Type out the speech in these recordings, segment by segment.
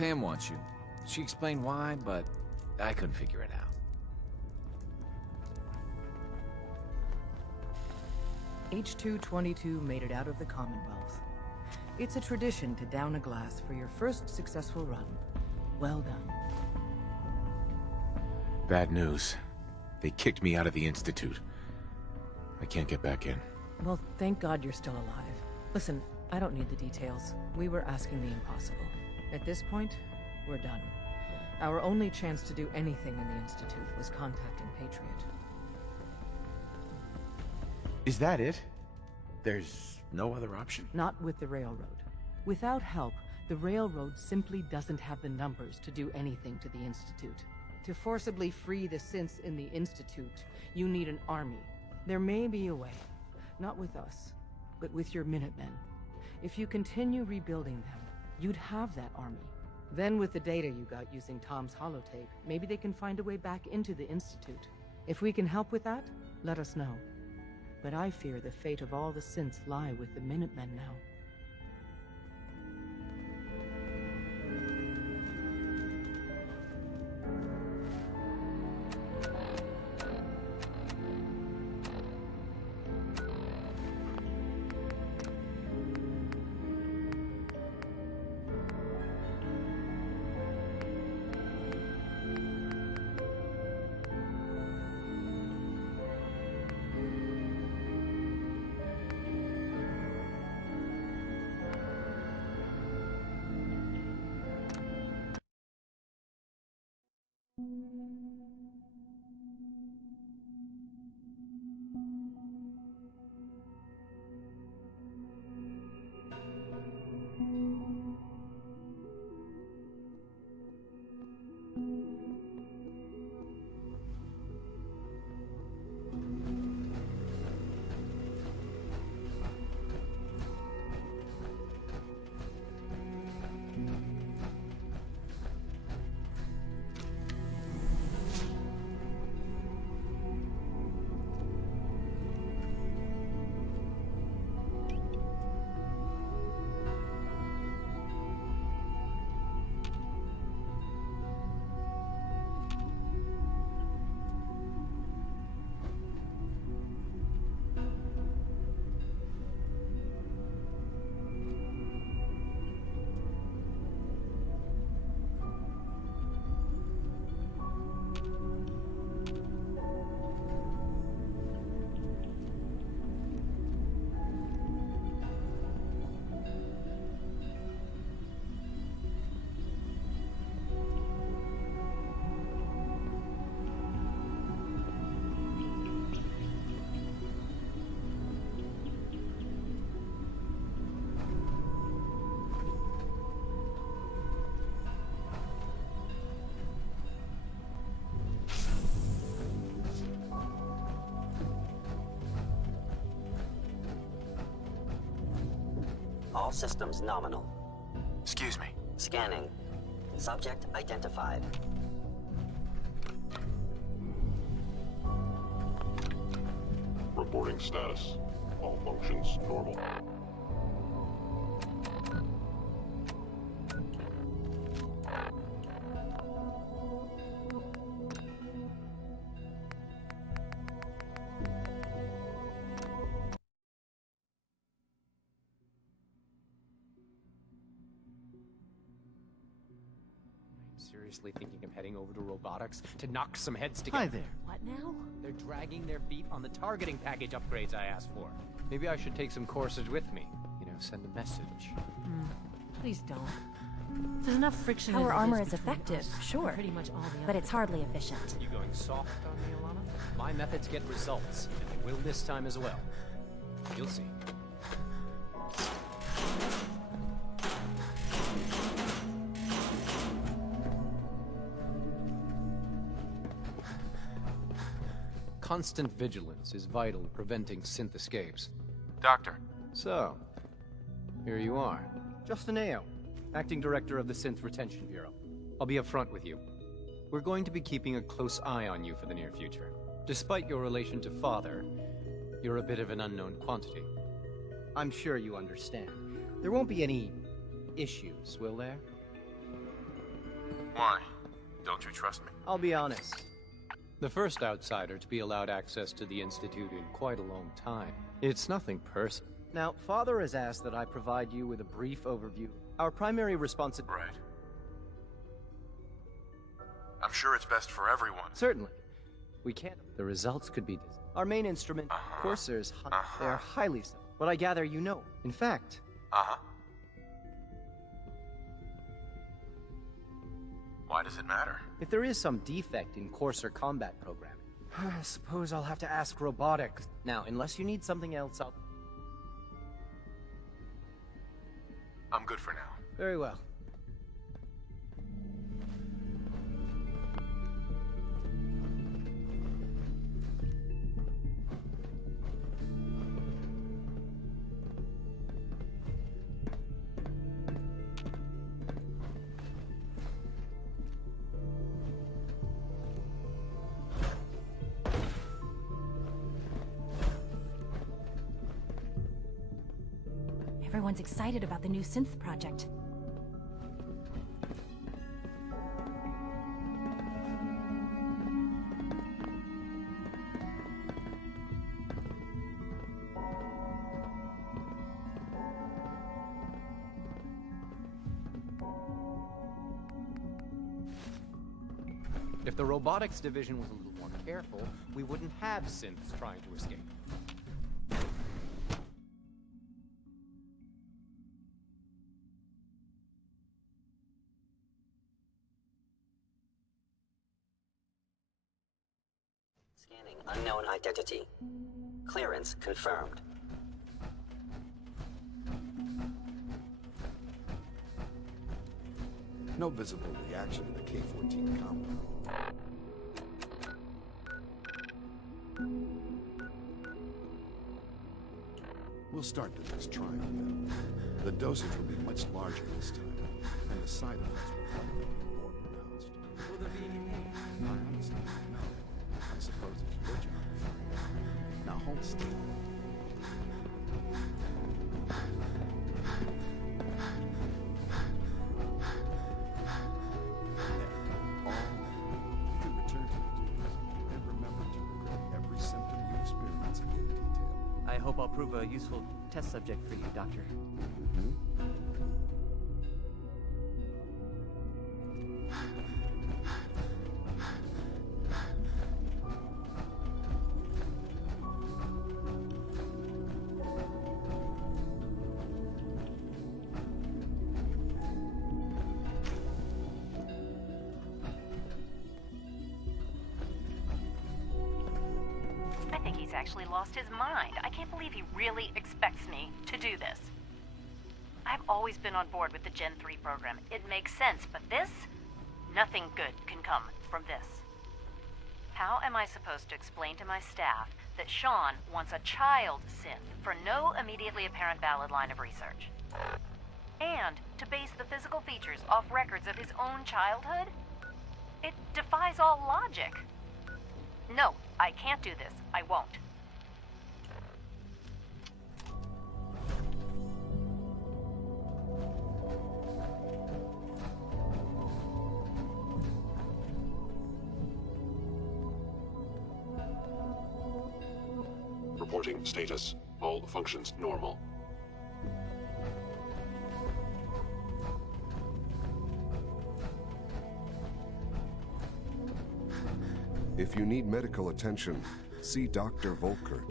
Pam wants you. She explained why, but I couldn't figure it out. H-222 made it out of the Commonwealth. It's a tradition to down a glass for your first successful run. Well done. Bad news. They kicked me out of the Institute. I can't get back in. Well, thank God you're still alive. Listen, I don't need the details. We were asking the impossible. At this point, we're done. Our only chance to do anything in the Institute was contacting Patriot. Is that it? There's no other option? Not with the Railroad. Without help, the Railroad simply doesn't have the numbers to do anything to the Institute. To forcibly free the synths in the Institute, you need an army. There may be a way. Not with us, but with your Minutemen. If you continue rebuilding them, you'd have that army. Then with the data you got using Tom's holotape, maybe they can find a way back into the Institute. If we can help with that, let us know. But I fear the fate of all the synths lie with the Minutemen now. All systems nominal. Excuse me. Scanning. Subject identified. Reporting status. All functions normal. Seriously thinking of heading over to robotics to knock some heads together? Hi there. What now? They're dragging their feet on the targeting package upgrades I asked for. Maybe I should take some courses with me. You know, send a message. Please don't. There's enough friction. Our as it armor is between effective, us. sure, Pretty much all the but it's hardly efficient. You going soft on me, Alana? My methods get results, and they will this time as well. You'll see. Constant vigilance is vital to preventing synth escapes. Doctor. So, here you are. Justin Ao, Acting Director of the Synth Retention Bureau. I'll be upfront with you. We're going to be keeping a close eye on you for the near future. Despite your relation to Father, you're a bit of an unknown quantity. I'm sure you understand. There won't be any issues, will there? Why? Don't you trust me? I'll be honest. The first outsider to be allowed access to the Institute in quite a long time. It's nothing personal. Now, Father has asked that I provide you with a brief overview. Our primary responsibility... Right. I'm sure it's best for everyone. Certainly. We can't... The results could be... Our main instrument, coursers, they are highly... But I gather you know. In fact... Why does it matter? If there is some defect in Courser combat programming, I suppose I'll have to ask robotics. Now, unless you need something else, I'm good for now. Very well. Everyone's excited about the new synth project. If the robotics division was a little more careful, we wouldn't have synths trying to escape. Scanning unknown identity. Clearance confirmed. No visible reaction to the K-14 compound. We'll start the next trial then. The dosage will be much larger this time, and the side effects will probably be more pronounced. Will there be any pain? I honestly don't know. I suppose it's your job to find out. Now hold still. I hope I'll prove a useful test subject for you, Doctor. I think he's actually lost his mind. I can't believe he really expects me to do this. I've always been on board with the Gen 3 program. It makes sense, but this? Nothing good can come from this. How am I supposed to explain to my staff that Sean wants a child synth for no immediately apparent valid line of research? And to base the physical features off records of his own childhood? It defies all logic. No, I can't do this. I won't. Reporting status. All functions normal. If you need medical attention, see Dr. Volkert.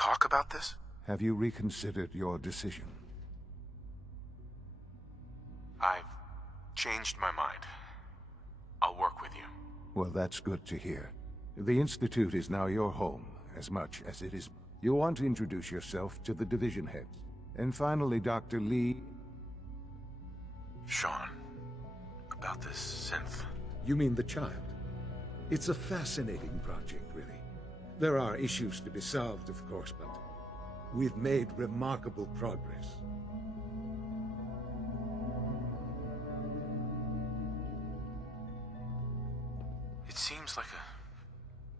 talk about this? Have you reconsidered your decision? I've changed my mind. I'll work with you. Well, that's good to hear. The Institute is now your home, as much as it is... You want to introduce yourself to the division heads. And finally, Dr. Lee... Sean, about this synth. You mean the child? It's a fascinating project, really. There are issues to be solved, of course, but we've made remarkable progress. It seems like a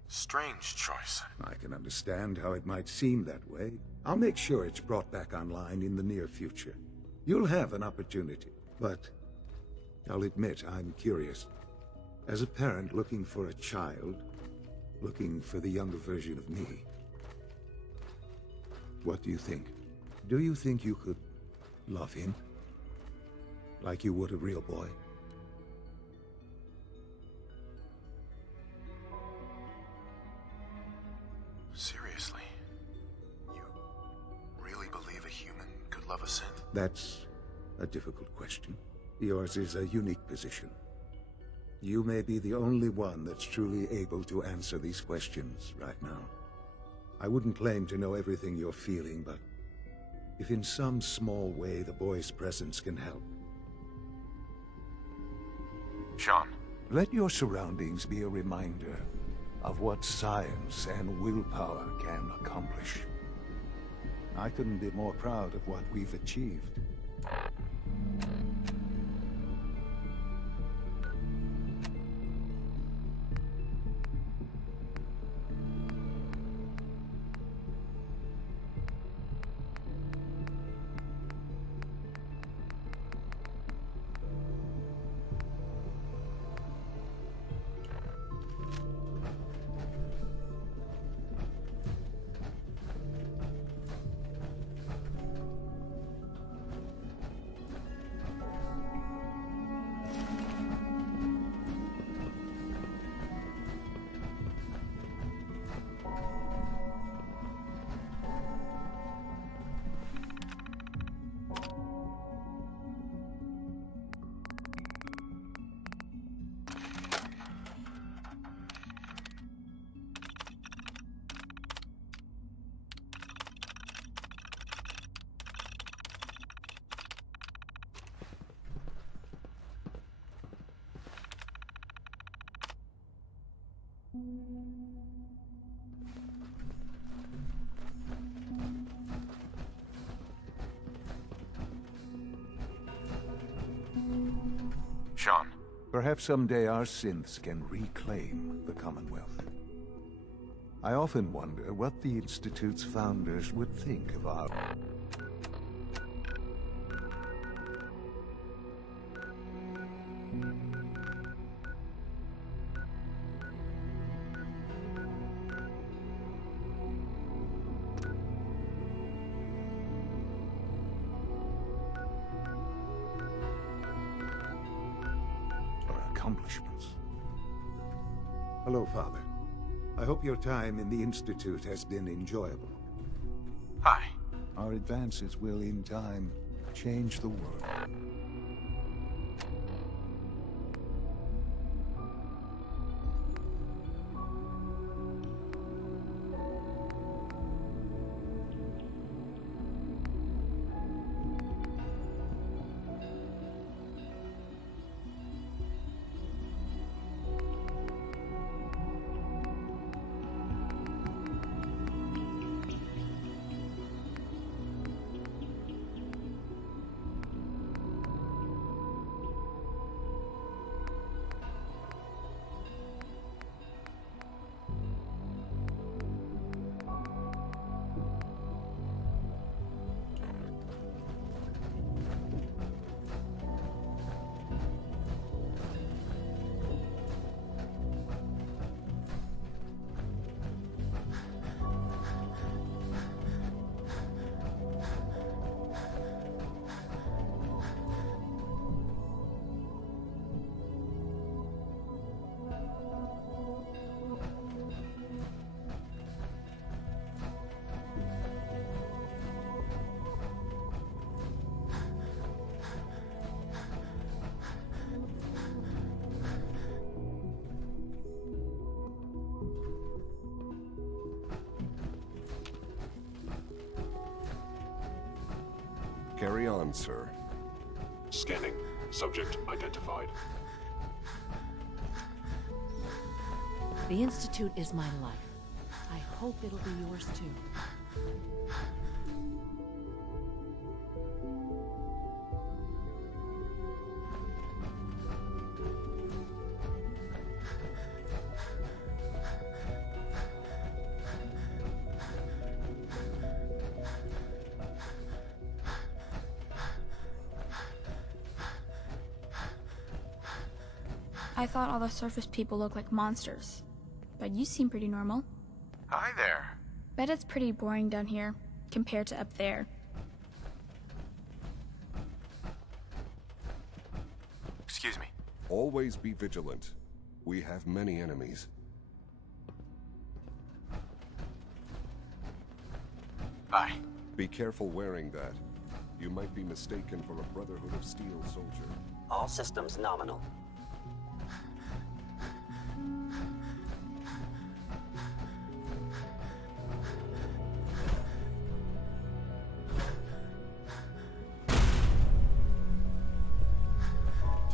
strange choice. I can understand how it might seem that way. I'll make sure it's brought back online in the near future. You'll have an opportunity, but I'll admit I'm curious. As a parent looking for a child, looking for the younger version of me, what do you think? Do you think you could love him? Like you would a real boy? Seriously? You really believe a human could love a synth? That's a difficult question. Yours is a unique position. You may be the only one that's truly able to answer these questions right now. I wouldn't claim to know everything you're feeling, but if in some small way the boy's presence can help. Sean. Let your surroundings be a reminder of what science and willpower can accomplish. I couldn't be more proud of what we've achieved. Sean. Perhaps someday our synths can reclaim the Commonwealth. I often wonder what the Institute's founders would think of our... accomplishments. Hello, Father. I hope your time in the Institute has been enjoyable. Hi. Our advances will, in time, change the world. on, sir. Scanning. Subject identified. The Institute is my life. I hope it'll be yours too. I thought all the surface people look like monsters. But you seem pretty normal. Hi there. Bet it's pretty boring down here, compared to up there. Excuse me. Always be vigilant. We have many enemies. Bye. Be careful wearing that. You might be mistaken for a Brotherhood of Steel soldier. All systems nominal.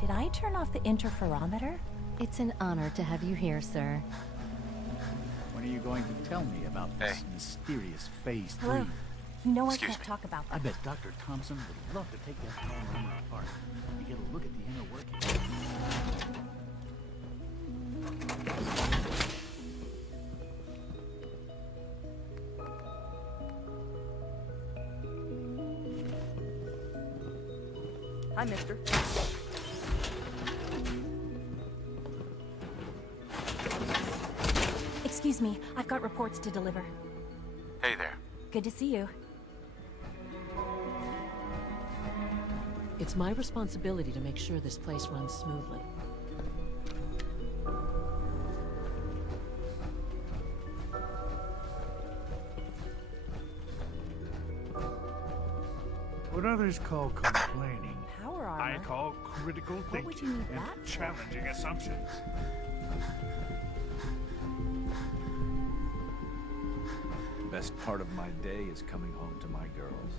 Did I turn off the interferometer? It's an honor to have you here, sir. When are you going to tell me about this mysterious Phase 3? Hello. You know I can't talk about that. I bet Dr. Thompson would love to take that power armor apart and get a look at the inner workings. Hi, mister. Excuse me, I've got reports to deliver. Hey there. Good to see you. It's my responsibility to make sure this place runs smoothly. What others call complaining, Power armor? I call critical What would you thinking need and that for? challenging assumptions. Best part of my day is coming home to my girls.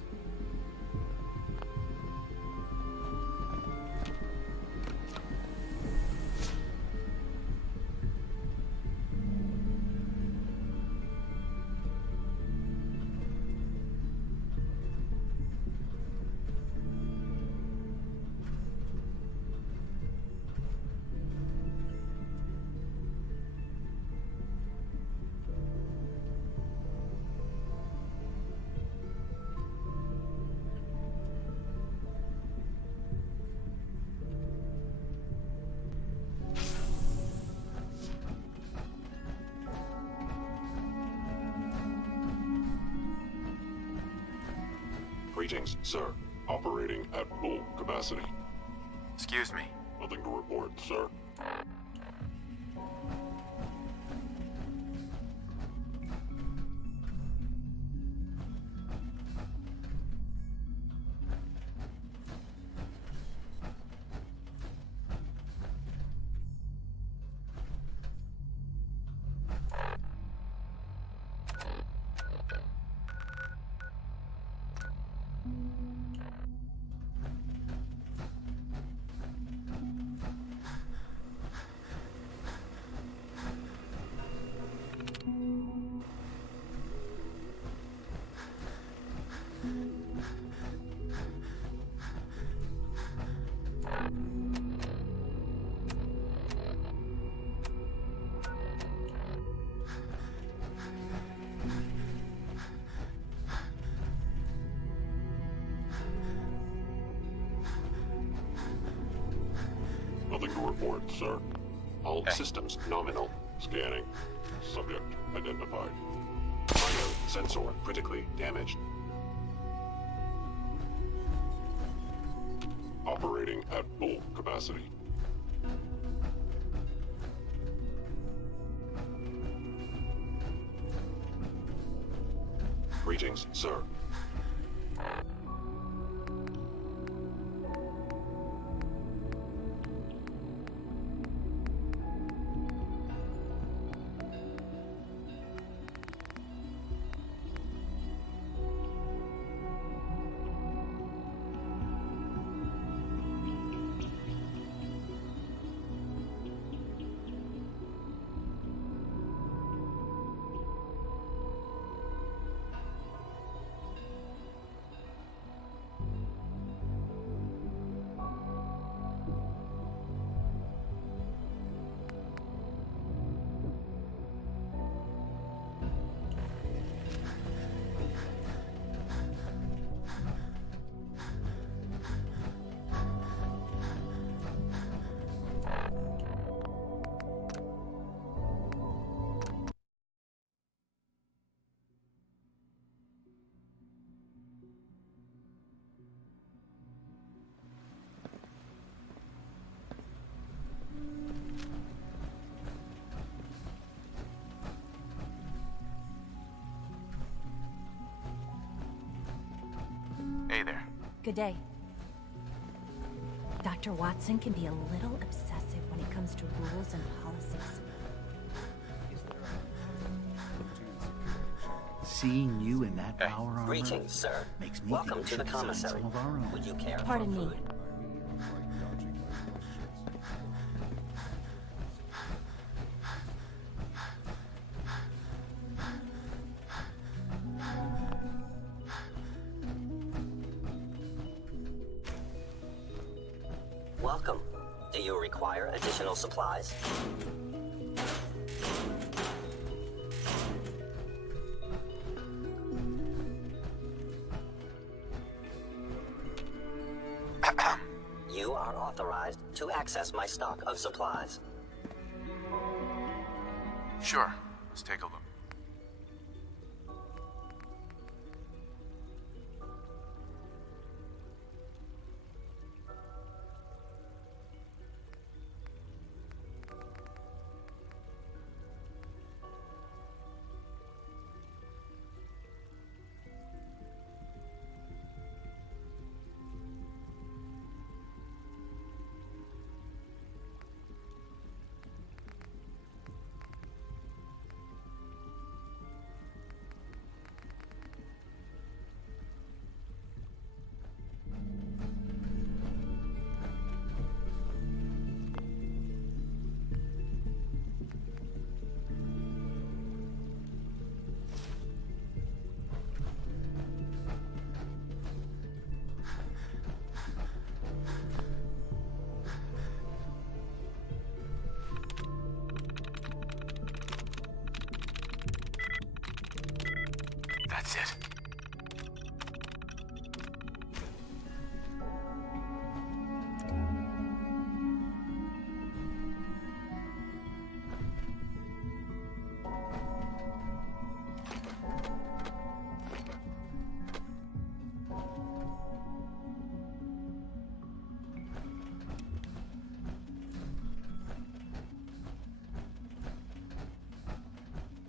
Greetings, sir. Operating at full capacity. Excuse me. Nothing to report, sir. Nothing to report, sir. All systems nominal. Scanning. Subject identified. Minor sensor critically damaged. Operating at full capacity. Greetings, sir. Good day. Dr. Watson can be a little obsessive when it comes to rules and policies. Seeing you in that power armor Greetings, sir. makes me Welcome think to we the should design commissary. some of our own. Would you care Pardon for me. food? Welcome. Do you require additional supplies? You are authorized to access my stock of supplies. Sure. Let's take a look. That's it.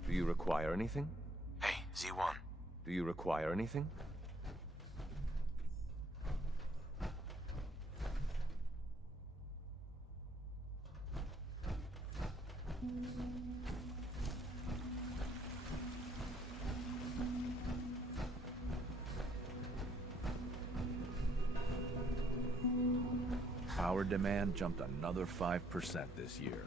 Do you require anything? Hey, Z1. Do you require anything? Power demand jumped another 5% this year.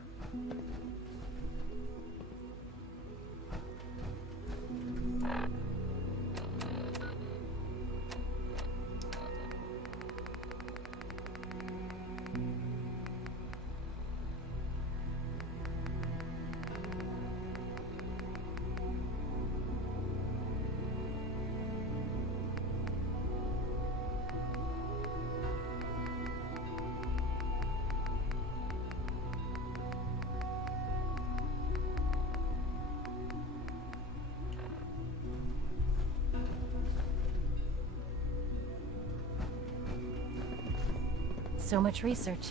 So much research,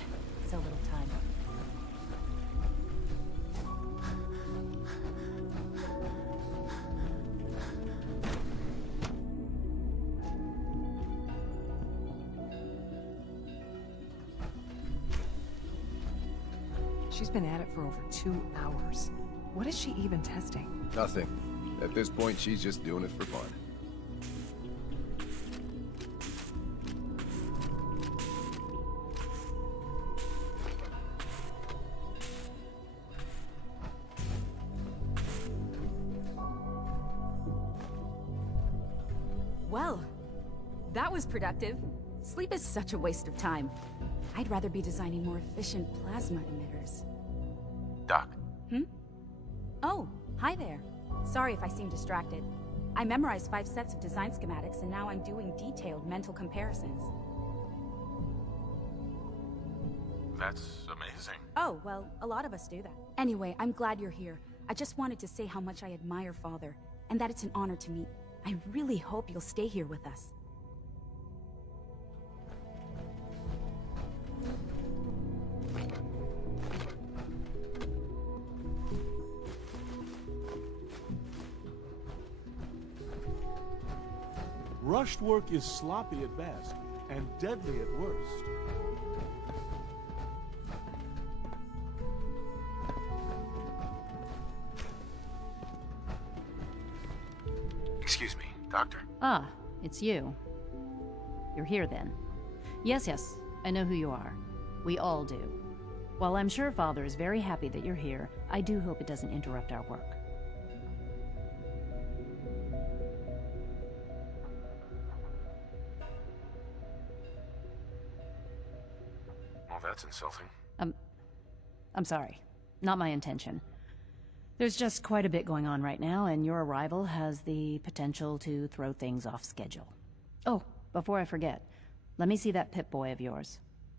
so little time. She's been at it for over 2 hours. What is she even testing? Nothing. At this point, she's just doing it for fun. Well, that was productive. Sleep is such a waste of time. I'd rather be designing more efficient plasma emitters. Doc. Oh, hi there. Sorry if I seem distracted. I memorized 5 sets of design schematics and now I'm doing detailed mental comparisons. That's amazing. Oh, well, a lot of us do that. Anyway, I'm glad you're here. I just wanted to say how much I admire Father, and that it's an honor to meet. I really hope you'll stay here with us. Rushed work is sloppy at best, and deadly at worst. Excuse me, Doctor? Ah, it's you. You're here then. Yes, I know who you are. We all do. While I'm sure Father is very happy that you're here, I do hope it doesn't interrupt our work. Well, that's insulting. I'm sorry. Not my intention. There's just quite a bit going on right now, and your arrival has the potential to throw things off schedule. Oh, before I forget, let me see that Pip-Boy of yours.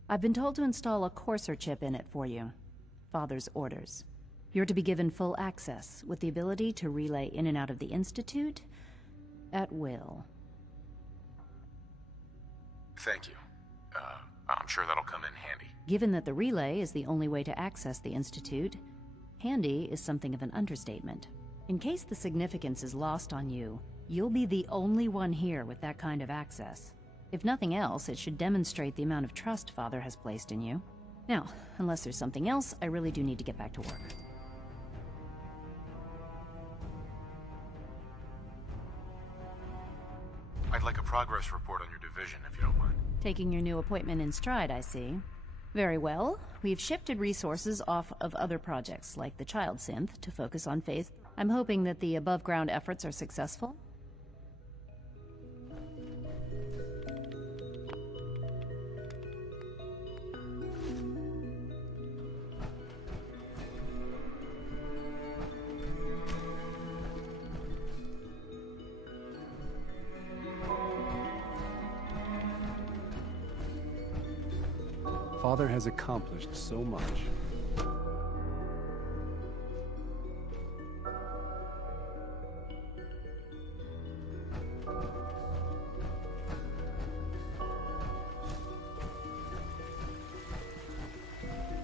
I've been told to install a Courser chip in it for you. Father's orders. You're to be given full access, with the ability to relay in and out of the Institute at will. Thank you. I'm sure that'll come in handy. Given that the relay is the only way to access the Institute, handy is something of an understatement. In case the significance is lost on you, you'll be the only one here with that kind of access. If nothing else, it should demonstrate the amount of trust Father has placed in you. Now, unless there's something else, I really do need to get back to work. I'd like a progress report on your division, if you don't mind. Taking your new appointment in stride, I see. Very well. We've shifted resources off of other projects, like the Child Synth, to focus on Faith. I'm hoping that the above-ground efforts are successful. Father has accomplished so much.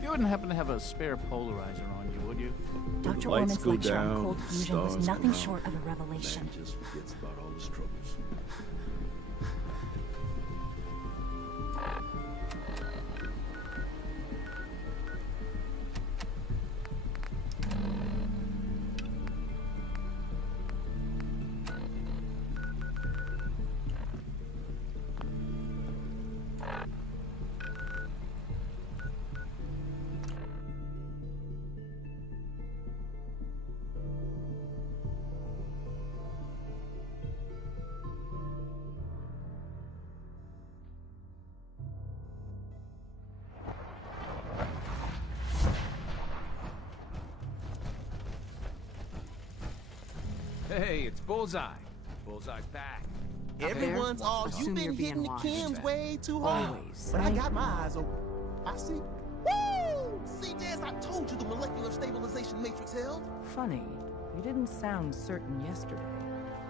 You wouldn't happen to have a spare polarizer on you, would you? Dr. Orman's lecture on cold fusion was nothing short of a revelation. Man just forgets about all his troubles. Hey, it's Bullseye. Bullseye's back. Everyone's all, you've been hitting the chems way too hard. Always. But I got my eyes open. I see. Woo! See, Jazz, I told you the molecular stabilization matrix held. Funny, you didn't sound certain yesterday.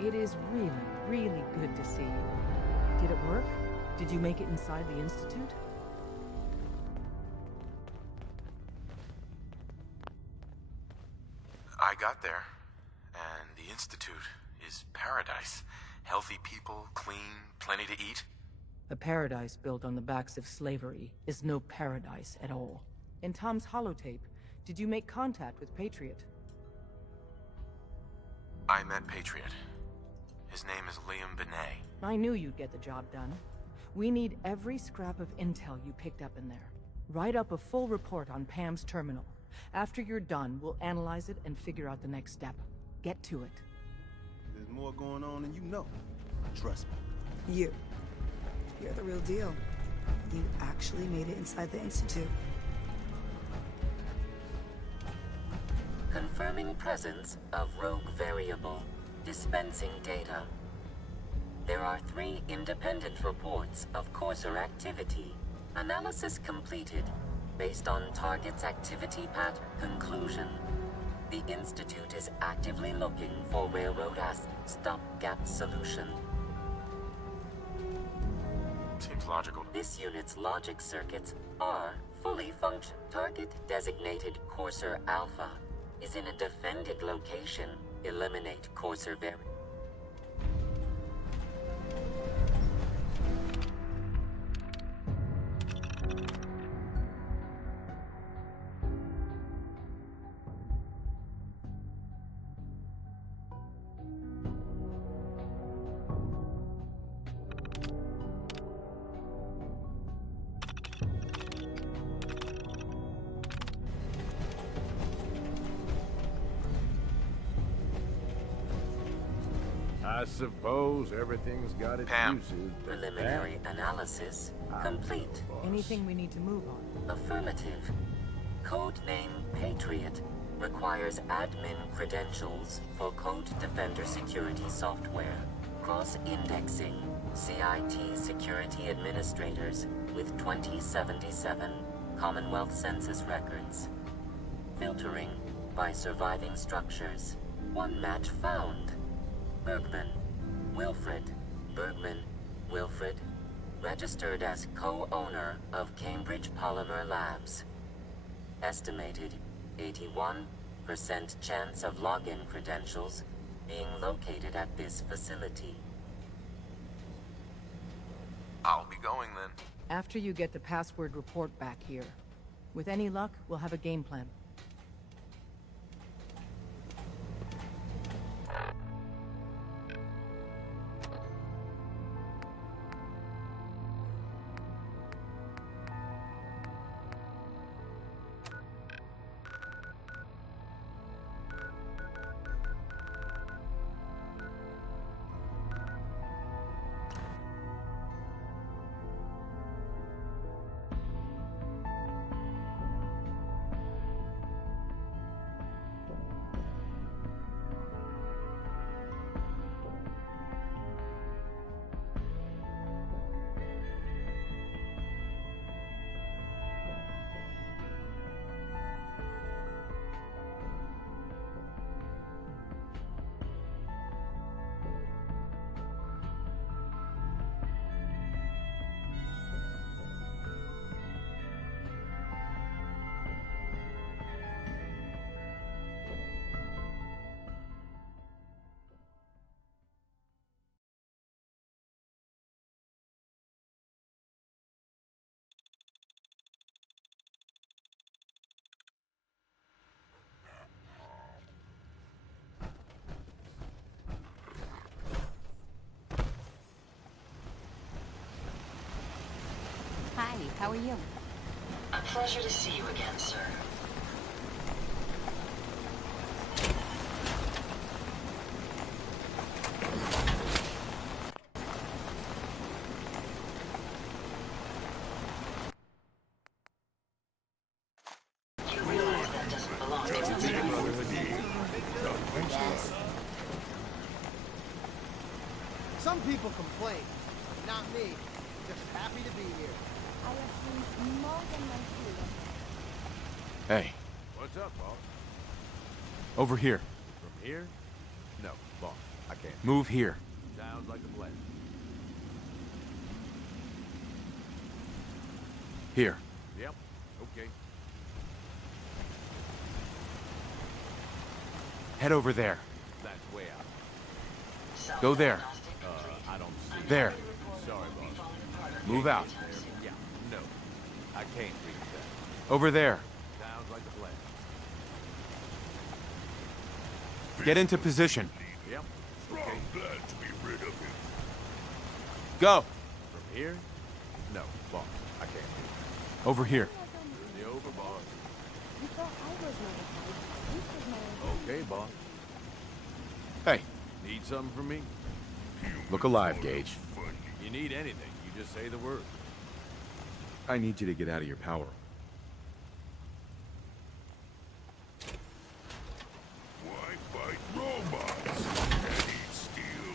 It is really, really good to see you. Did it work? Did you make it inside the Institute? I got there, and the Institute is paradise. Healthy people, clean, plenty to eat. A paradise built on the backs of slavery is no paradise at all. In Tom's holotape, did you make contact with Patriot? I met Patriot. His name is Liam Benet. I knew you'd get the job done. We need every scrap of intel you picked up in there. Write up a full report on Pam's terminal. After you're done, we'll analyze it and figure out the next step. Get to it. There's more going on than you know. Trust me. You're the real deal. You actually made it inside the Institute. Confirming presence of rogue variable. Dispensing data. There are 3 independent reports of Courser activity. Analysis completed. Based on target's activity path conclusion. The Institute is actively looking for railroad stopgap solution. Seems logical. This unit's logic circuits are fully functional. Target designated Courser Alpha is in a defended location. Eliminate Courser variable. I suppose everything's got its uses, but Preliminary analysis complete. Anything we need to move on? Affirmative. Codename Patriot requires admin credentials for Code Defender security software. Cross-indexing CIT security administrators with 2077 Commonwealth Census records. Filtering by surviving structures. One match found. Bergman, Wilfred. Bergman, Wilfred. Registered as co-owner of Cambridge Polymer Labs. Estimated 81% chance of login credentials being located at this facility. I'll be going then. After you get the password report back here. With any luck, we'll have a game plan. Hi, how are you? A pleasure to see you again, sir. You realize that doesn't belong to us. Yes. Some people complain. Not me. Just happy to be here. I have seen more than my feelings. Hey, what's up, boss? over here. From here? No, boss, I can't. Move here. Sounds like a plan. Here. Yep, okay. Head over there. That's way out. Go there. I don't see it. There. Sorry, boss. Move out. Yeah, no. I can't reach that. Over there. Sounds like a plan. Get into position. Yep. Okay. Glad to be rid of him. Go. From here? No, boss. I can't. Over here. The over, boss. You thought I was notified. This was my Okay, boss. Hey, Need something from me? look alive, Gage. You need anything, you just say the word. I need you to get out of your power. Why fight robots? Can't eat steel.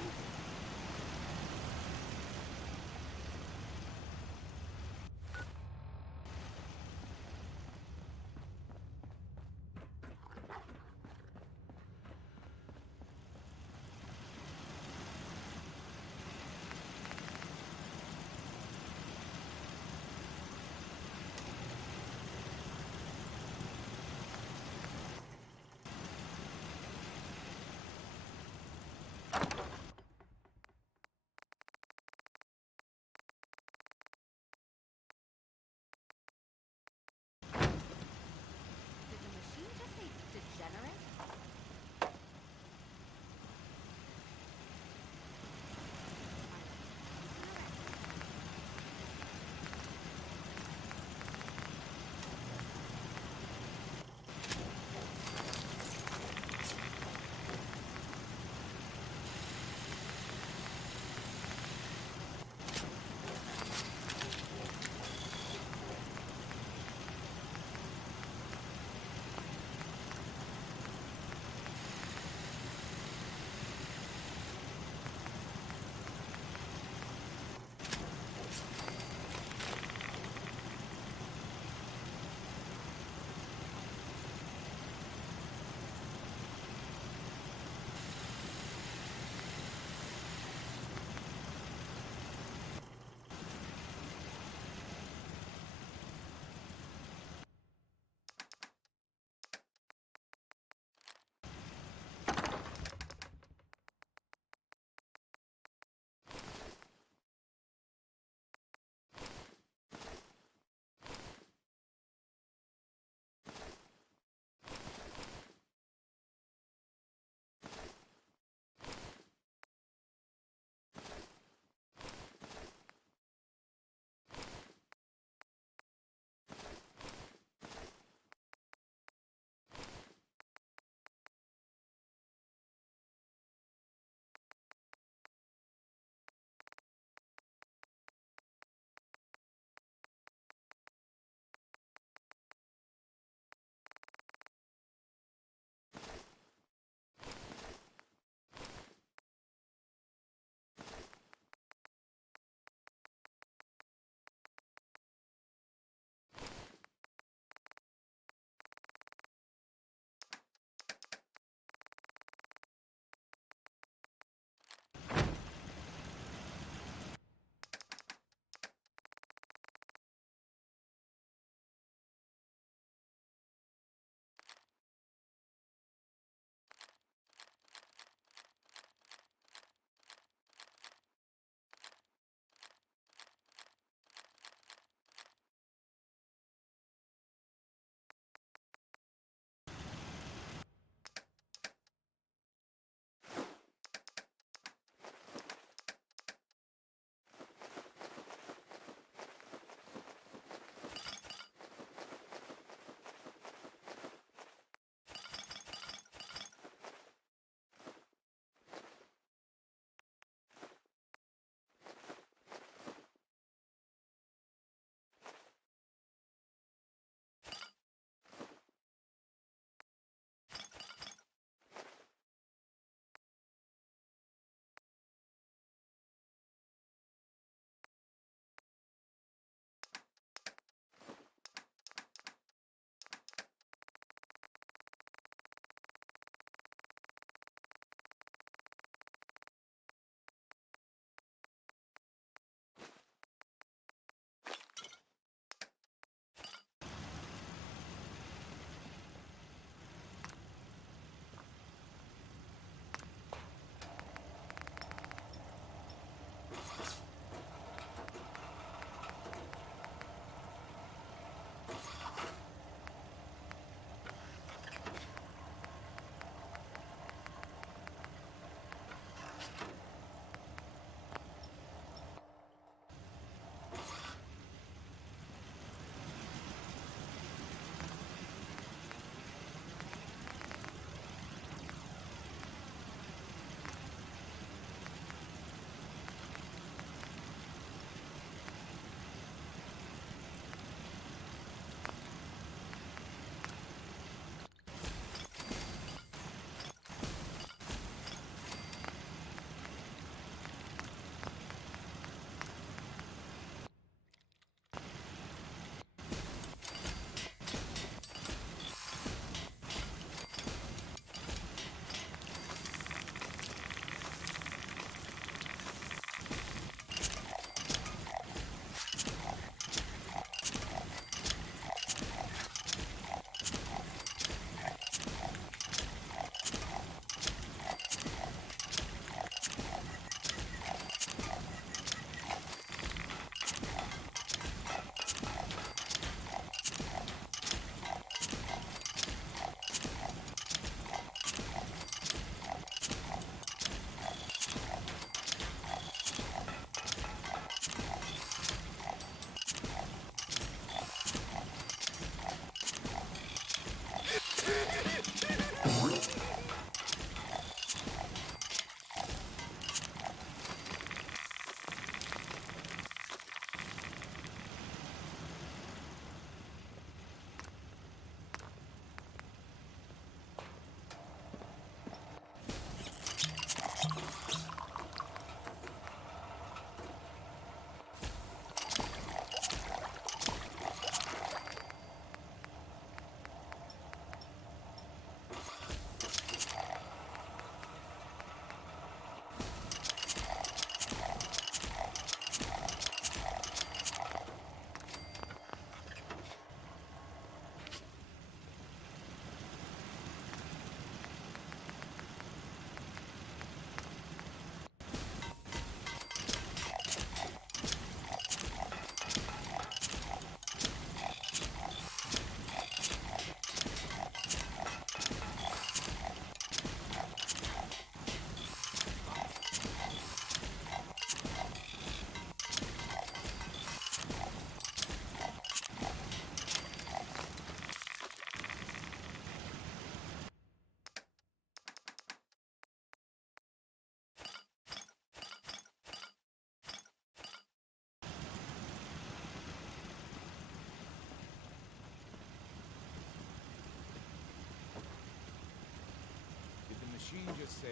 she just say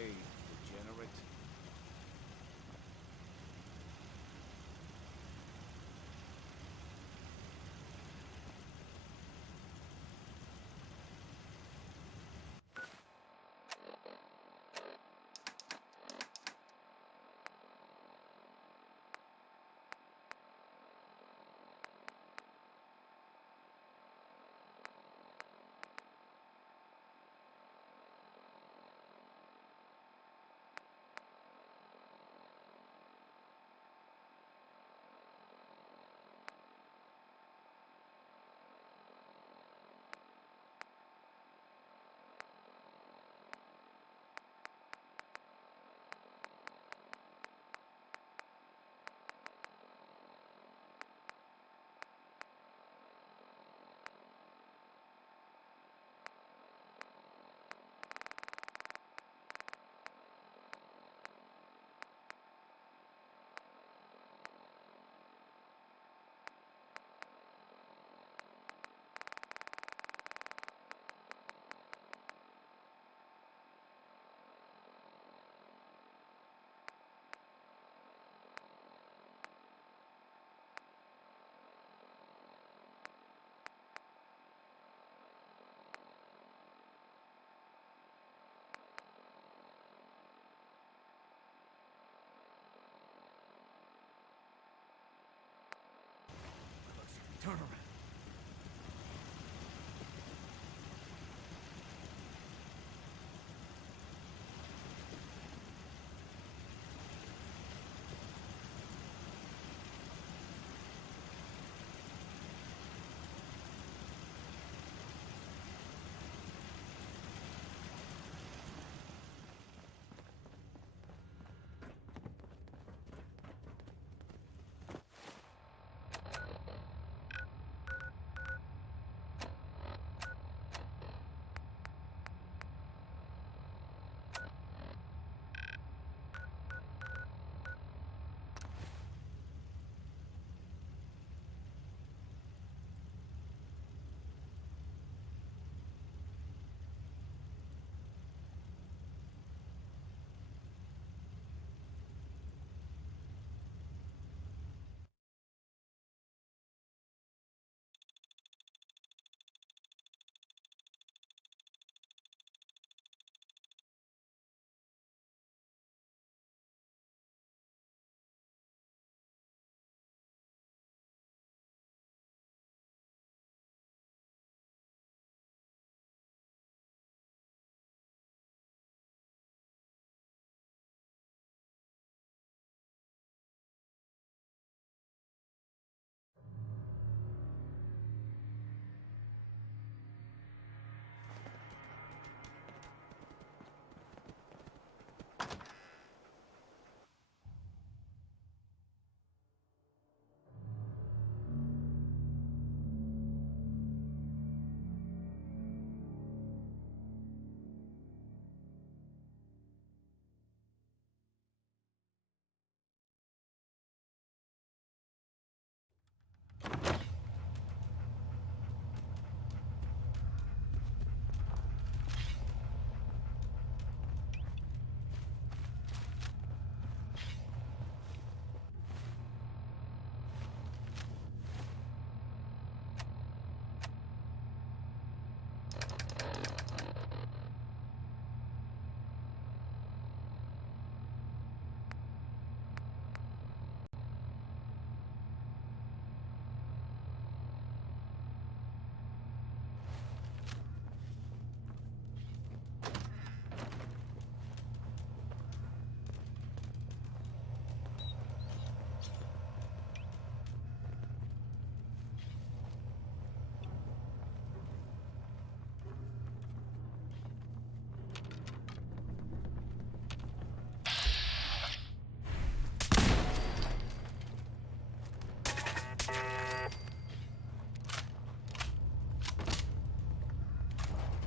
degenerate? Turn around.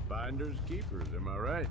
Finders keepers, am I right?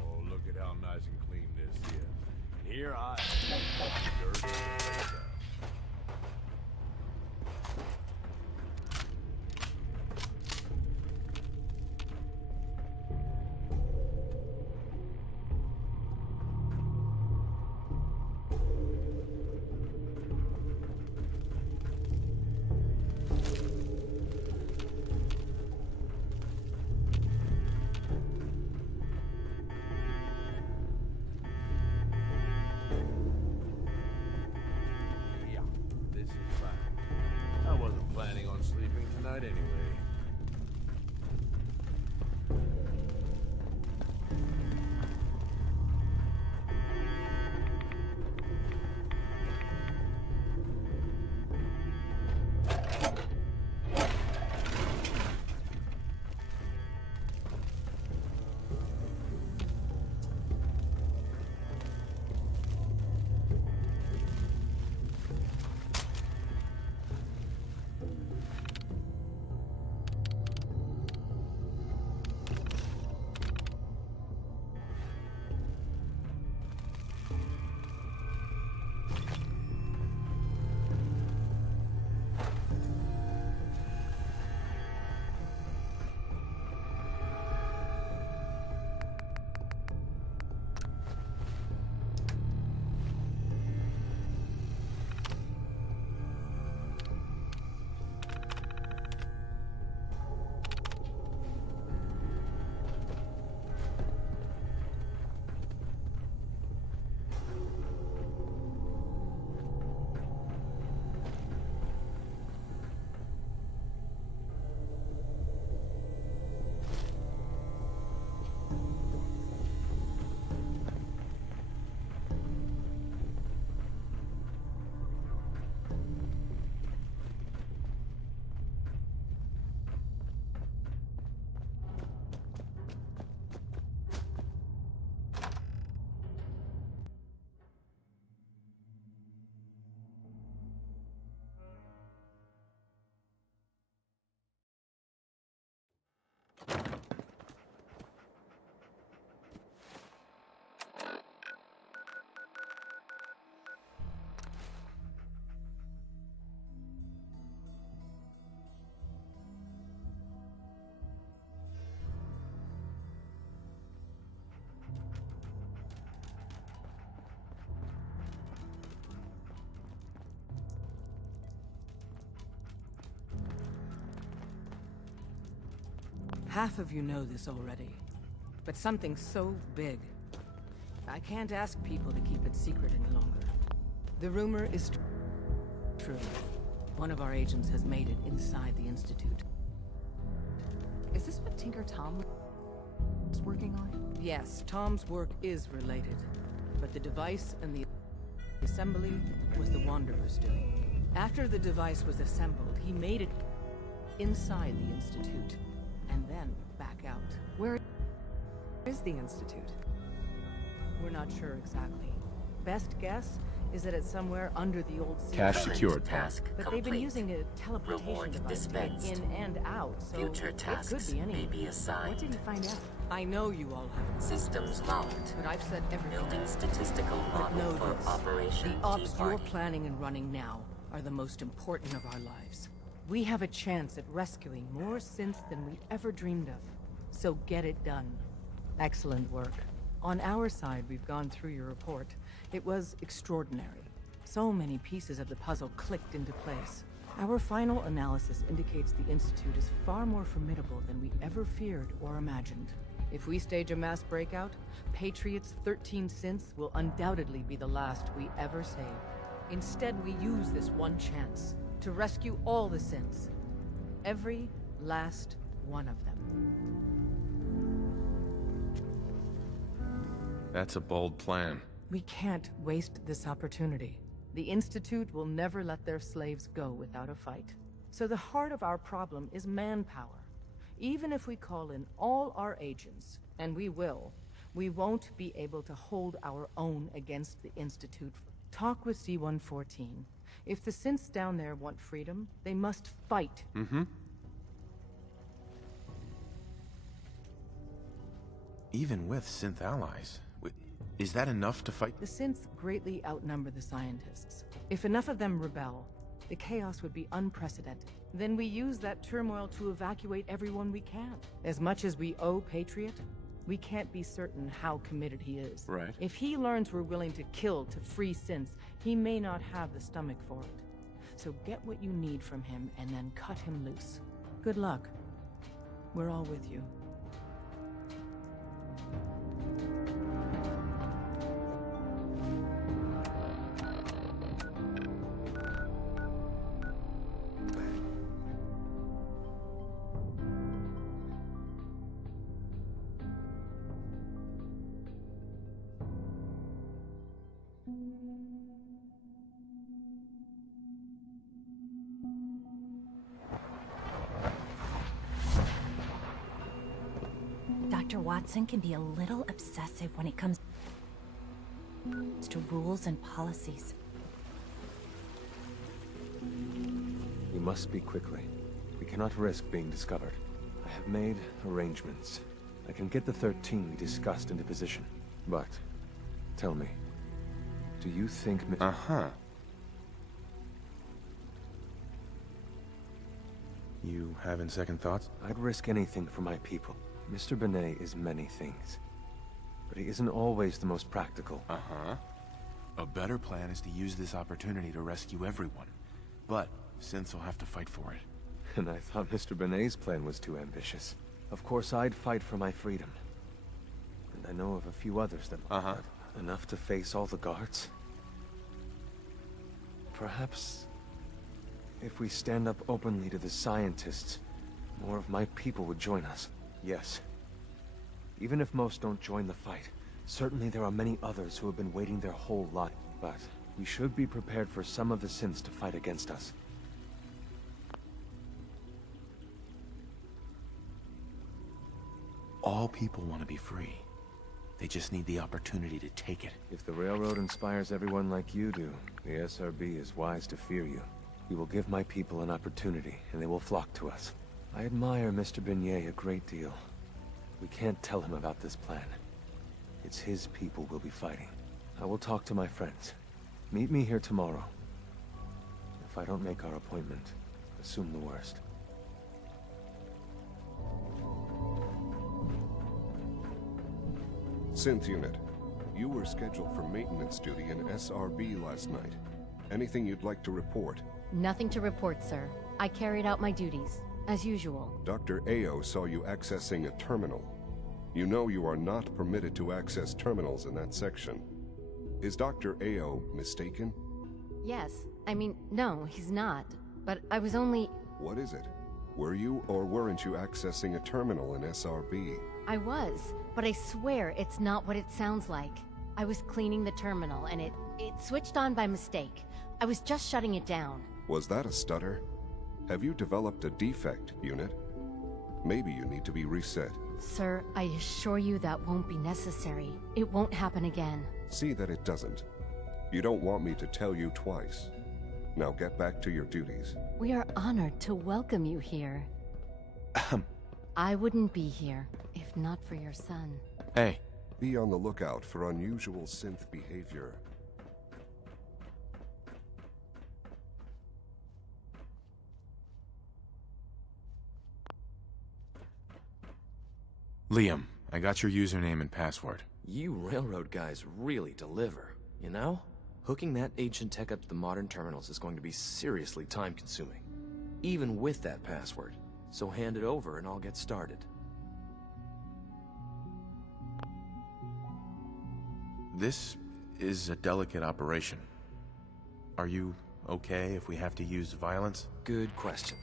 Oh, look at how nice and clean this is. And here I am. Dirty as a place out. Yeah, this is fine. I wasn't planning on sleeping tonight anyway. Half of you know this already, but something so big, I can't ask people to keep it secret any longer. The rumor is true. One of our agents has made it inside the Institute. Is this what Tinker Tom was working on? Yes, Tom's work is related, but the device and the assembly was the Wanderer's doing. After the device was assembled, he made it inside the Institute, and then back out. Where is the Institute? We're not sure exactly. Best guess is that it's somewhere under the old sea. Cache secured. Task But complete. they've been using a teleportation Reward device to get dispensed. in and out, so Future it tasks could be may any. be assigned. What did he find out? I know you all have. Systems locked. But I've said everything. Building statistical But model know for this. Operation The ops Tea you're Party. planning and running now are the most important of our lives. We have a chance at rescuing more synths than we ever dreamed of. So get it done. Excellent work. On our side, we've gone through your report. It was extraordinary. So many pieces of the puzzle clicked into place. Our final analysis indicates the Institute is far more formidable than we ever feared or imagined. If we stage a mass breakout, Patriot's 13 synths will undoubtedly be the last we ever save. Instead, we use this one chance to rescue all the synths. Every last one of them. That's a bold plan. We can't waste this opportunity. The Institute will never let their slaves go without a fight. So the heart of our problem is manpower. Even if we call in all our agents, and we will, we won't be able to hold our own against the Institute. Talk with C-114. If the synths down there want freedom, they must fight. Even with synth allies, is that enough to fight? The synths greatly outnumber the scientists. If enough of them rebel, the chaos would be unprecedented. Then we use that turmoil to evacuate everyone we can. As much as we owe Patriot, we can't be certain how committed he is. Right. If he learns we're willing to kill to free synths, he may not have the stomach for it. So get what you need from him and then cut him loose. Good luck. We're all with you. Dr. Watson can be a little obsessive when it comes to rules and policies. We must speak quickly. We cannot risk being discovered. I have made arrangements. I can get the 13 we discussed into position. But, tell me, do you think... You having second thoughts? I'd risk anything for my people. Mr. Benet is many things, but he isn't always the most practical. A better plan is to use this opportunity to rescue everyone. But synths will have to fight for it. And I thought Mr. Benet's plan was too ambitious. Of course, I'd fight for my freedom. And I know of a few others that... Enough to face all the guards? Perhaps... if we stand up openly to the scientists, more of my people would join us. Yes. Even if most don't join the fight, certainly there are many others who have been waiting their whole life. But we should be prepared for some of the synths to fight against us. All people want to be free. They just need the opportunity to take it. If the Railroad inspires everyone like you do, the SRB is wise to fear you. You will give my people an opportunity, and they will flock to us. I admire Mr. Benet a great deal. We can't tell him about this plan. It's his people we'll be fighting. I will talk to my friends. Meet me here tomorrow. If I don't make our appointment, assume the worst. Synth Unit, you were scheduled for maintenance duty in SRB last night. Anything you'd like to report? Nothing to report, sir. I carried out my duties, as usual. Dr. Ao saw you accessing a terminal. You know you are not permitted to access terminals in that section. Is Dr. Ao mistaken? Yes. I mean, no, he's not. But I was only... What is it? Were you or weren't you accessing a terminal in SRB? I was, but I swear it's not what it sounds like. I was cleaning the terminal, and it switched on by mistake. I was just shutting it down. Was that a stutter? Have you developed a defect, Unit? Maybe you need to be reset. Sir, I assure you that won't be necessary. It won't happen again. See that it doesn't. You don't want me to tell you twice. Now get back to your duties. We are honored to welcome you here. I wouldn't be here if not for your son. Hey. Be on the lookout for unusual synth behavior. Liam, I got your username and password. You railroad guys really deliver. You know, hooking that ancient tech up to the modern terminals is going to be seriously time-consuming, even with that password. So hand it over and I'll get started. This is a delicate operation. Are you okay if we have to use violence? Good question.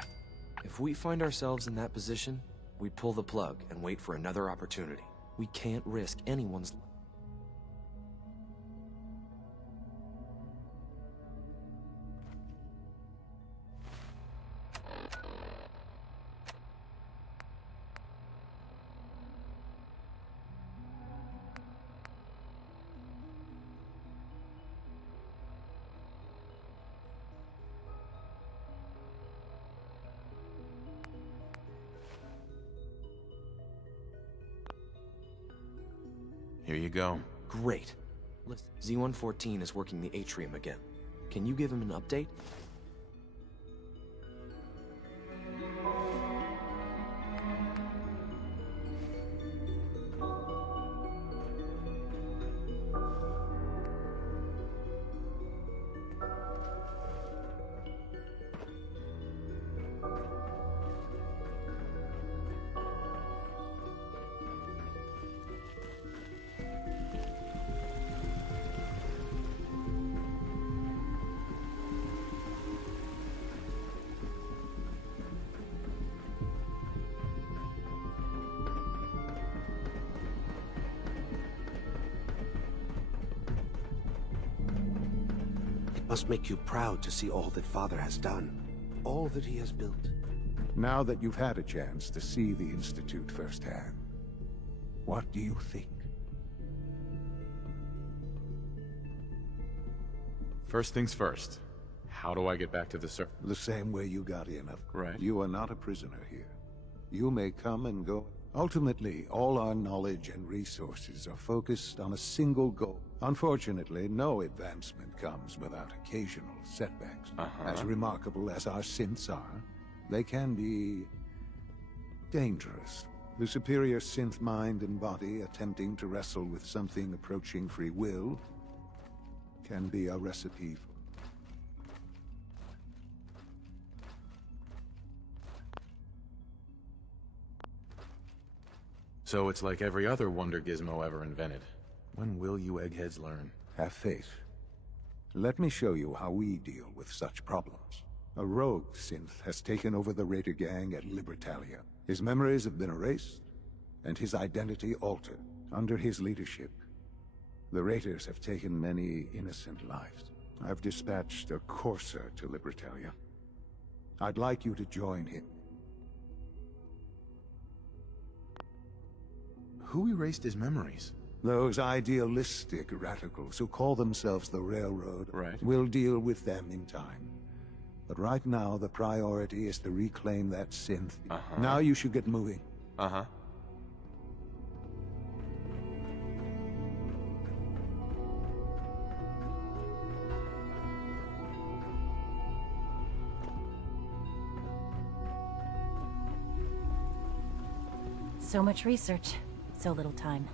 If we find ourselves in that position, we pull the plug and wait for another opportunity. We can't risk anyone's life. Here you go. Great. Listen, Z-114 is working the atrium again. Can you give him an update? Must make you proud to see all that Father has done, all that he has built. Now that you've had a chance to see the Institute firsthand, what do you think? First things first. How do I get back to the surface? The same way you got in, Right. You are not a prisoner here. You may come and go. Ultimately, all our knowledge and resources are focused on a single goal. Unfortunately, no advancement comes without occasional setbacks. As remarkable as our synths are, they can be dangerous. The superior synth mind and body attempting to wrestle with something approaching free will can be a recipe for... So it's like every other wonder gizmo ever invented. When will you eggheads learn? Have faith. Let me show you how we deal with such problems. A rogue synth has taken over the Raider gang at Libertalia. His memories have been erased, and his identity altered. Under his leadership, the Raiders have taken many innocent lives. I've dispatched a courser to Libertalia. I'd like you to join him. Who erased his memories? Those idealistic radicals who call themselves the Railroad. Right. We'll deal with them in time. But right now, the priority is to reclaim that synth. Now you should get moving. So much research, so little time.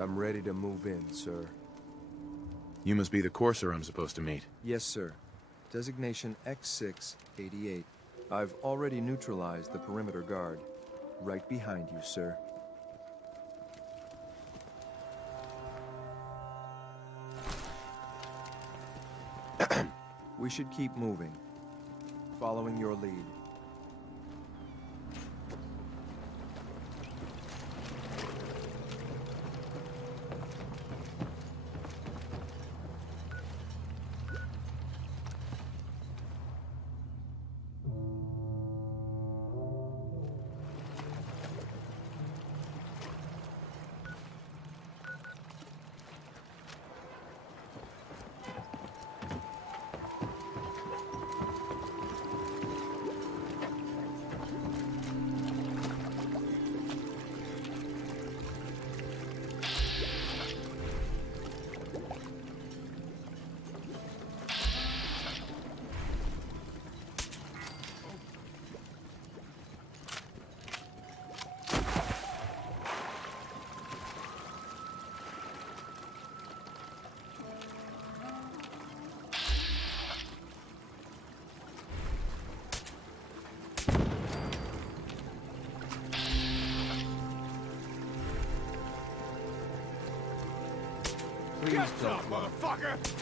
I'm ready to move in, sir. You must be the courser I'm supposed to meet. Yes, sir. Designation X688. I've already neutralized the perimeter guard. Right behind you, sir. We should keep moving. Following your lead. Please Get don't some, run. motherfucker!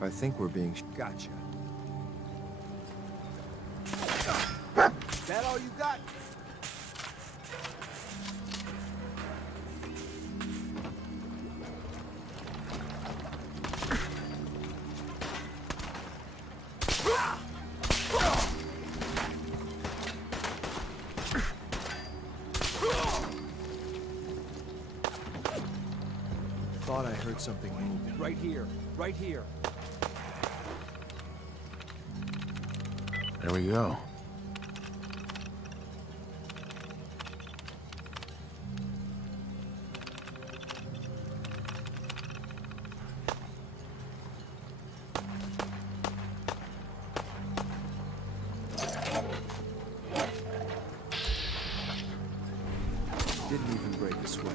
I think we're being... Gotcha. That all you got? Thought I heard something moving. Right here. Right here. There we go. Didn't even break a sweat.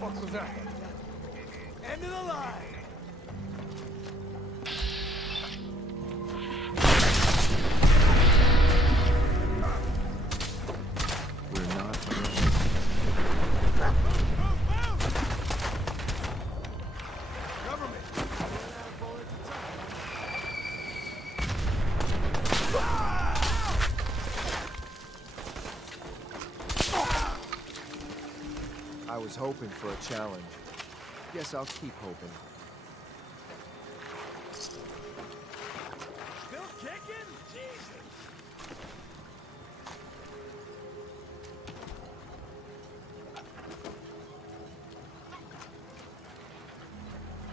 What was that? End of the line! We're not Government! I was hoping for a challenge. Guess I'll keep hoping. Still kicking? Jesus!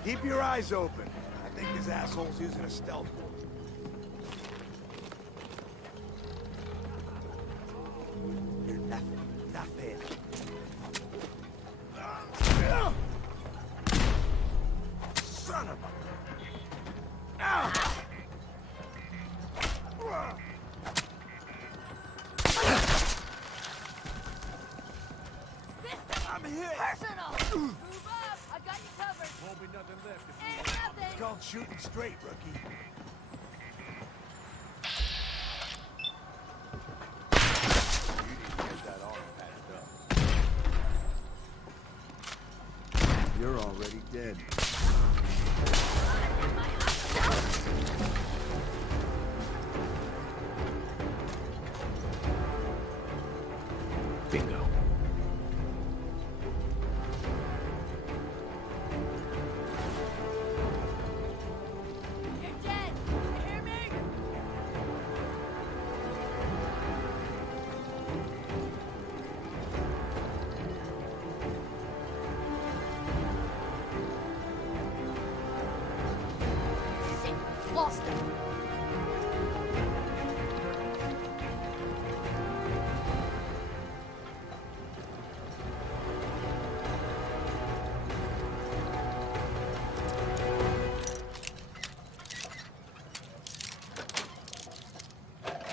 Keep your eyes open. I think this asshole's using a stealth mode. You're nothing. Nothing. Son of a... I'm hit! Personal! Move up! I got you covered! Won't be nothing left if Ain't you... nothing! It's called shooting straight, rookie. You need to get that arm patched up. You're already dead. Bingo. You're dead! You hear me? Shit! Lost him!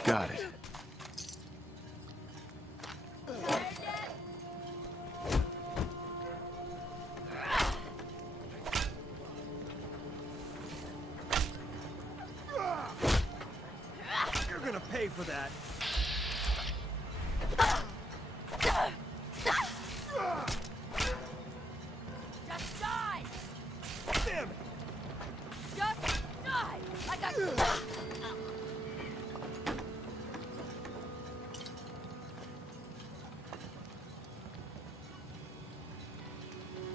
Got it. You're gonna pay for that. Just die! Damn it! Just die! I got you!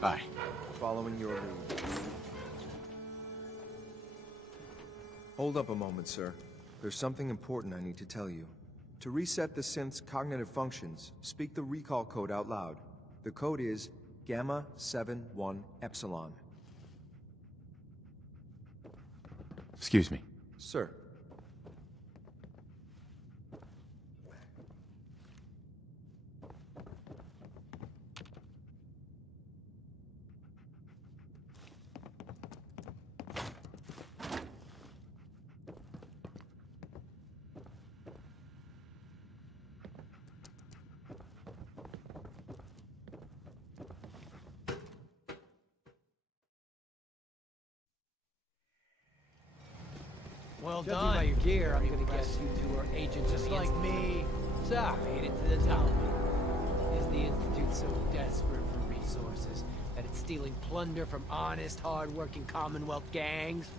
Bye. Following your lead. Hold up a moment, sir. There's something important I need to tell you. To reset the synth's cognitive functions, speak the recall code out loud. The code is Gamma 71 Epsilon. Excuse me. Sir. Well Judging done. by your gear, I'm gonna guess you two are agents Just of the like Institute. me. So, made it to the top. Is the Institute so desperate for resources that it's stealing plunder from honest, hard-working Commonwealth gangs?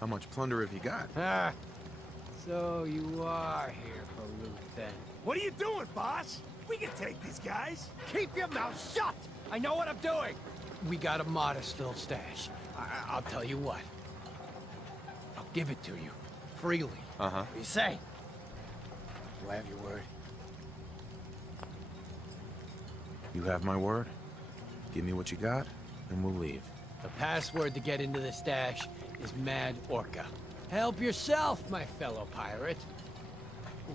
How much plunder have you got? Ah, so you are here for loot, then. What are you doing, boss? We can take these guys. Keep your mouth shut! I know what I'm doing! We got a modest little stash. I'll tell you what. I'll give it to you. Freely. Uh-huh. What do you say? Do I have your word? You have my word. Give me what you got, and we'll leave. The password to get into the stash is Mad Orca. Help yourself, my fellow pirate.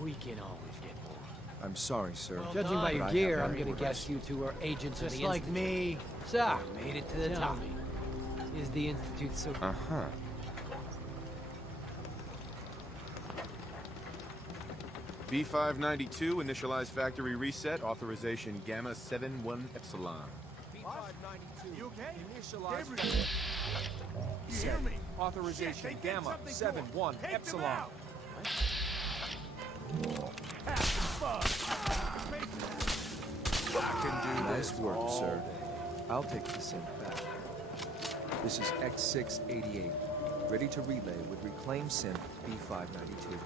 We can always get more. I'm sorry, sir. Judging by but your I gear, have I'm my gonna orders. guess you two are agents of Just the like Institute. me. So, made it to the Tell top. me. Is the Institute so... Uh-huh. B592, initialize factory reset, authorization Gamma 71 Epsilon. You okay? Initialize. Gabriel. You hear me? Authorization Shit, they did Gamma something 71 cool. Take them Epsilon. out. Have some fun. I can do nice work, sir. I'll take the synth back. This is X688, ready to relay with reclaimed synth B592.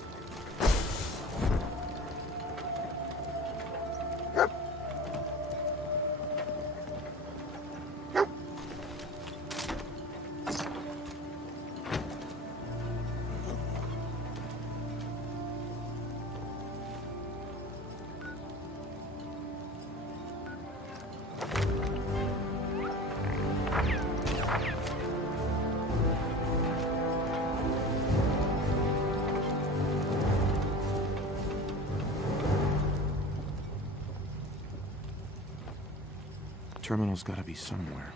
terminal's gotta be somewhere.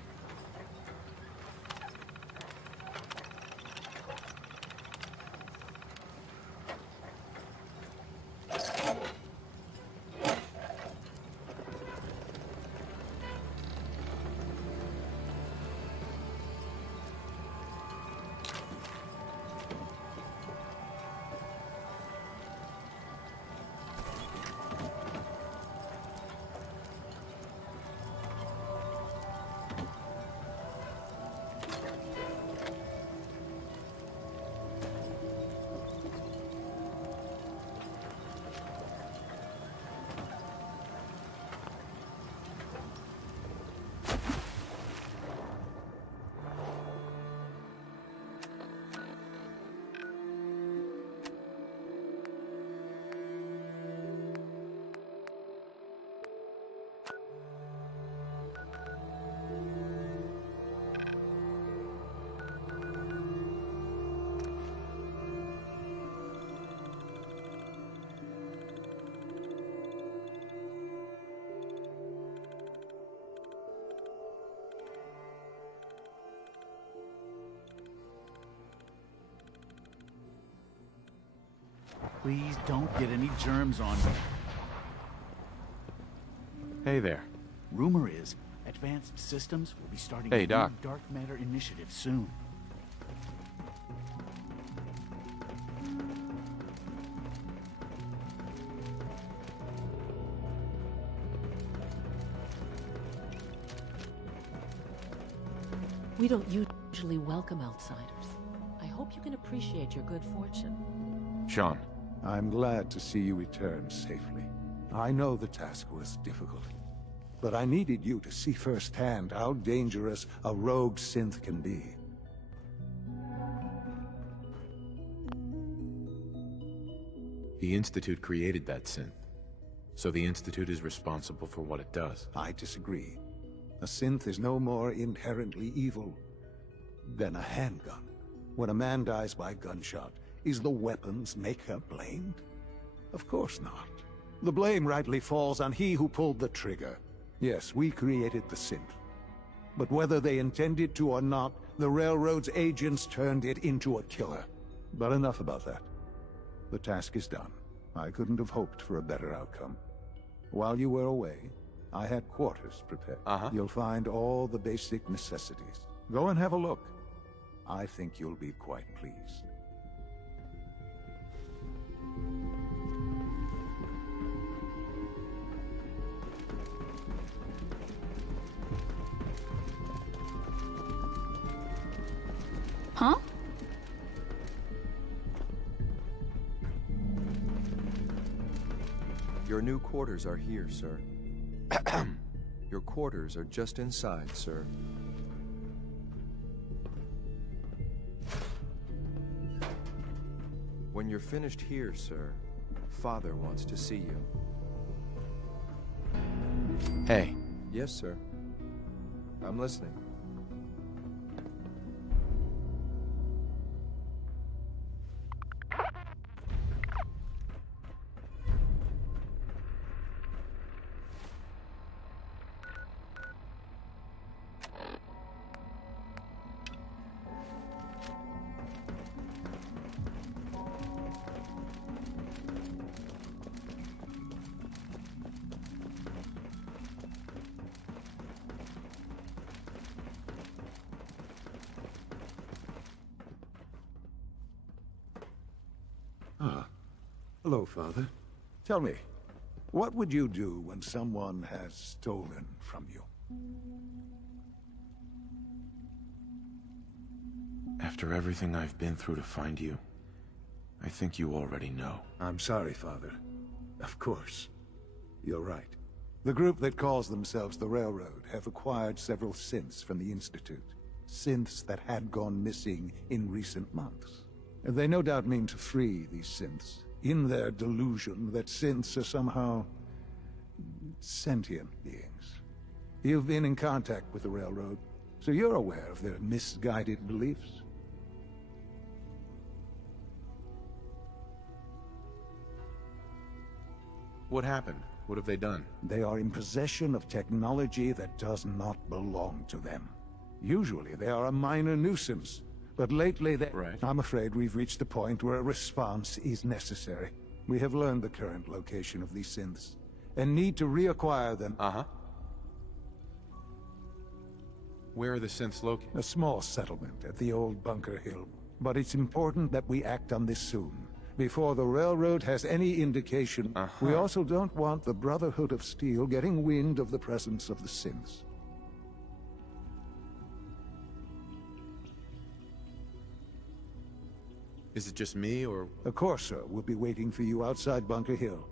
Please don't get any germs on me. Hey there. Rumor is, Advanced Systems will be starting Hey, a Doc. new dark matter initiative soon. We don't usually welcome outsiders. I hope you can appreciate your good fortune. Sean. I'm glad to see you return safely. I know the task was difficult, but I needed you to see firsthand how dangerous a rogue synth can be. The Institute created that synth. So the Institute is responsible for what it does. I disagree. A synth is no more inherently evil than a handgun. When a man dies by gunshot, is the weapon's maker blamed? Of course not. The blame rightly falls on he who pulled the trigger. Yes, we created the synth. But whether they intended to or not, the Railroad's agents turned it into a killer. But enough about that. The task is done. I couldn't have hoped for a better outcome. While you were away, I had quarters prepared. You'll find all the basic necessities. Go and have a look. I think you'll be quite pleased. Huh? Your new quarters are here, sir. Your quarters are just inside, sir. When you're finished here, sir, Father wants to see you. Hey. Yes, sir. I'm listening. Hello, Father. Tell me, what would you do when someone has stolen from you? After everything I've been through to find you, I think you already know. I'm sorry, Father. Of course. You're right. The group that calls themselves the Railroad have acquired several synths from the Institute. Synths that had gone missing in recent months. And they no doubt mean to free these synths, in their delusion that synths are somehow sentient beings. You've been in contact with the Railroad, so you're aware of their misguided beliefs. What happened? What have they done? They are in possession of technology that does not belong to them. Usually they are a minor nuisance, but lately they... Right. I'm afraid we've reached the point where a response is necessary. We have learned the current location of these synths, and need to reacquire them. Uh-huh. Where are the synths located? A small settlement at the old Bunker Hill. But it's important that we act on this soon, before the railroad has any indication. We also don't want the Brotherhood of Steel getting wind of the presence of the synths. Is it just me, or...? A Corsa will be waiting for you outside Bunker Hill.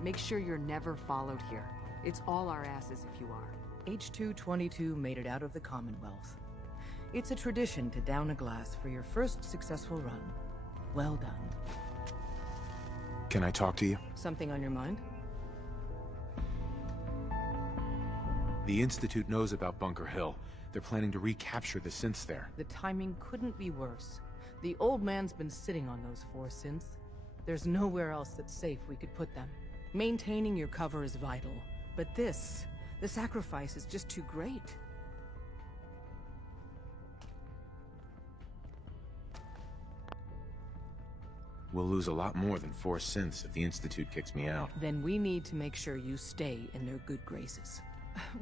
Make sure you're never followed here. It's all our asses if you are. H-222 made it out of the Commonwealth. It's a tradition to down a glass for your first successful run. Well done. Can I talk to you? Something on your mind? The Institute knows about Bunker Hill. They're planning to recapture the synths there. The timing couldn't be worse. The old man's been sitting on those 4 synths. There's nowhere else that's safe we could put them. Maintaining your cover is vital, but the sacrifice is just too great. We'll lose a lot more than 4 synths if the Institute kicks me out. Then we need to make sure you stay in their good graces.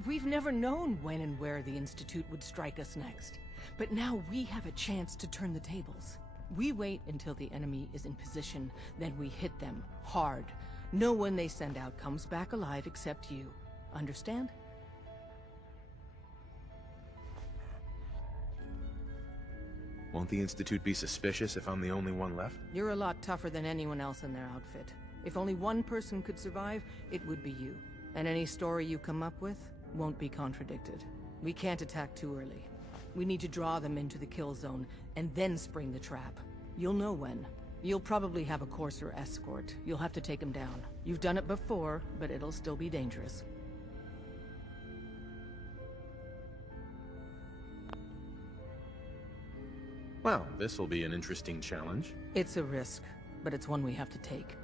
We've never known when and where the Institute would strike us next, but now we have a chance to turn the tables. We wait until the enemy is in position, then we hit them hard. No one they send out comes back alive except you. Understand? Won't the Institute be suspicious if I'm the only one left? You're a lot tougher than anyone else in their outfit. If only one person could survive, it would be you. And any story you come up with won't be contradicted. We can't attack too early. We need to draw them into the kill zone, and then spring the trap. You'll know when. You'll probably have a courser escort. You'll have to take him down. You've done it before, but it'll still be dangerous. Well, this'll be an interesting challenge. It's a risk, but it's one we have to take.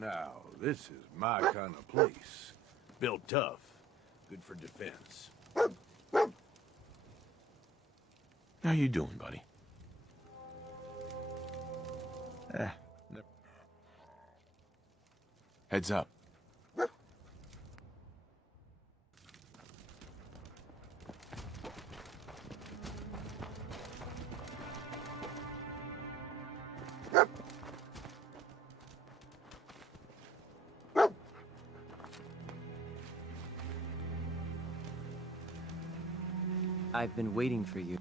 Now, this is my kind of place. Built tough. Good for defense. How you doing, buddy? Heads up. I've been waiting for you.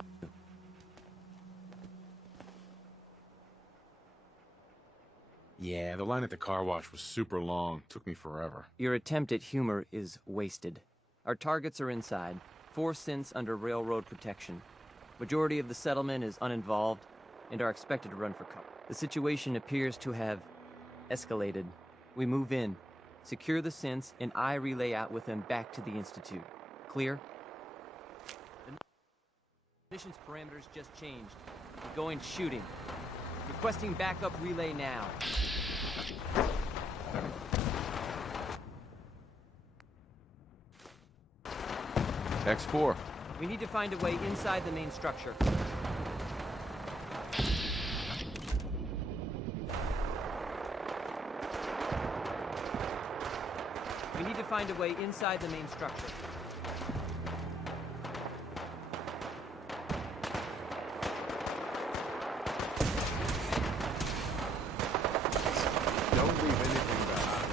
Yeah, the line at the car wash was super long. Took me forever. Your attempt at humor is wasted. Our targets are inside. 4 synths under railroad protection. Majority of the settlement is uninvolved and are expected to run for cover. The situation appears to have escalated. We move in, secure the synths, and I relay out with them back to the Institute. Clear? The mission's parameters just changed. We're going shooting. Requesting backup relay now. X4. We need to find a way inside the main structure. We need to find a way inside the main structure. Don't leave anything behind.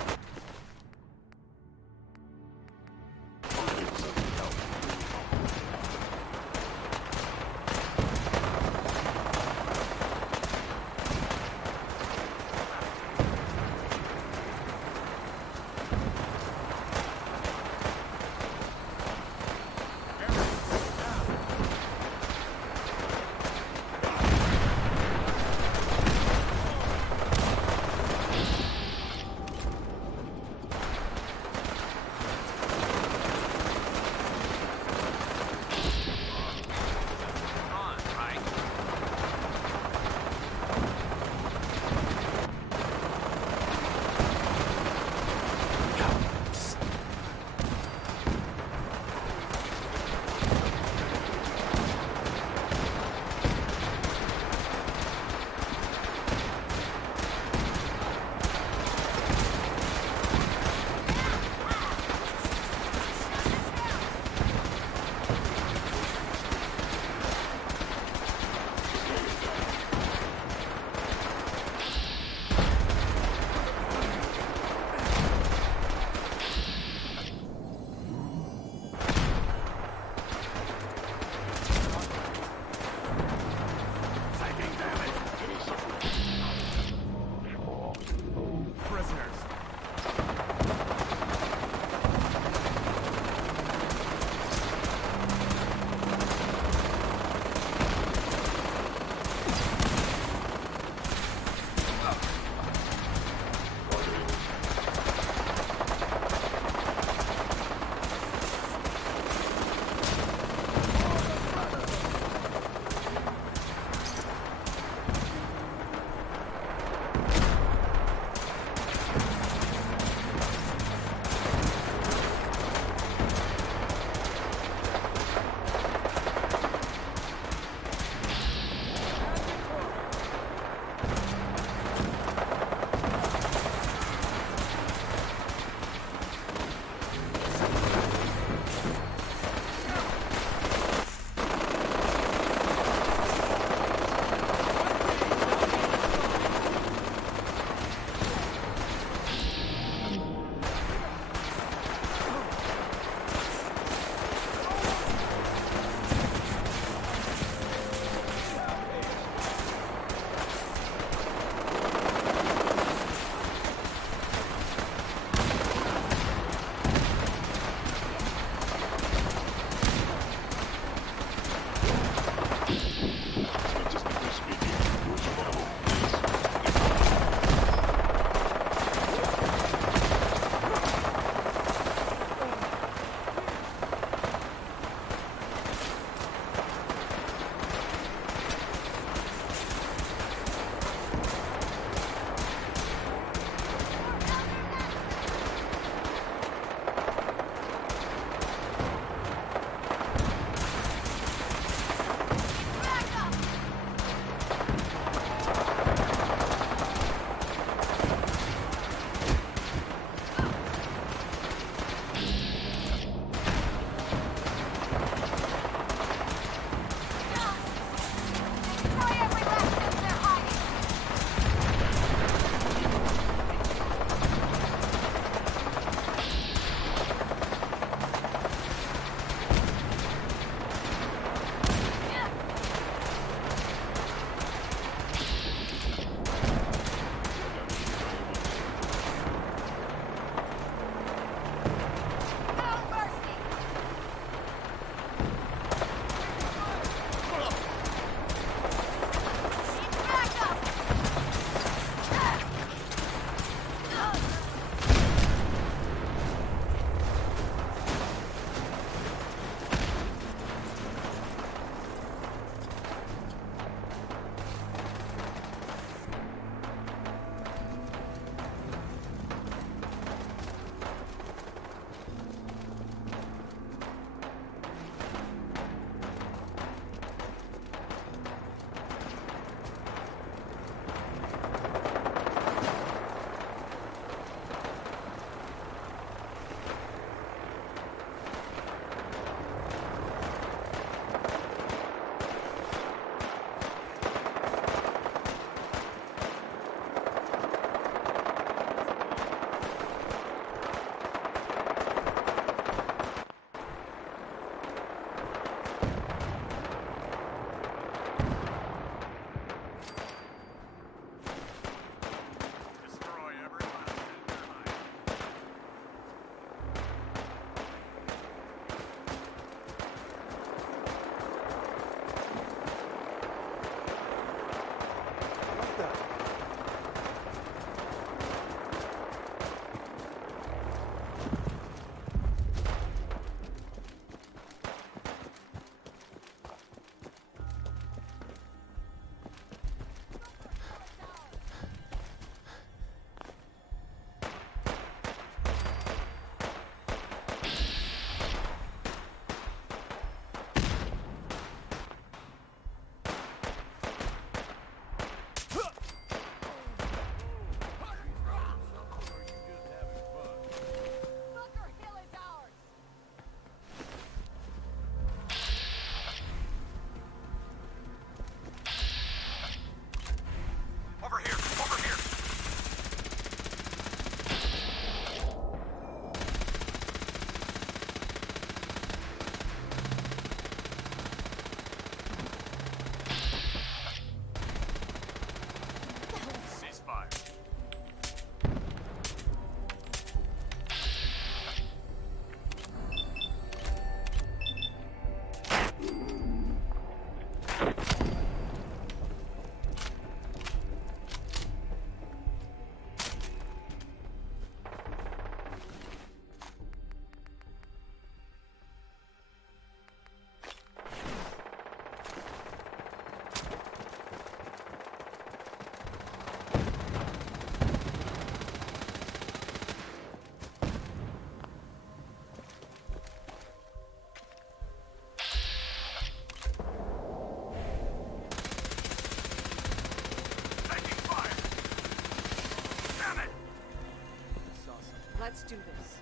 Let's do this.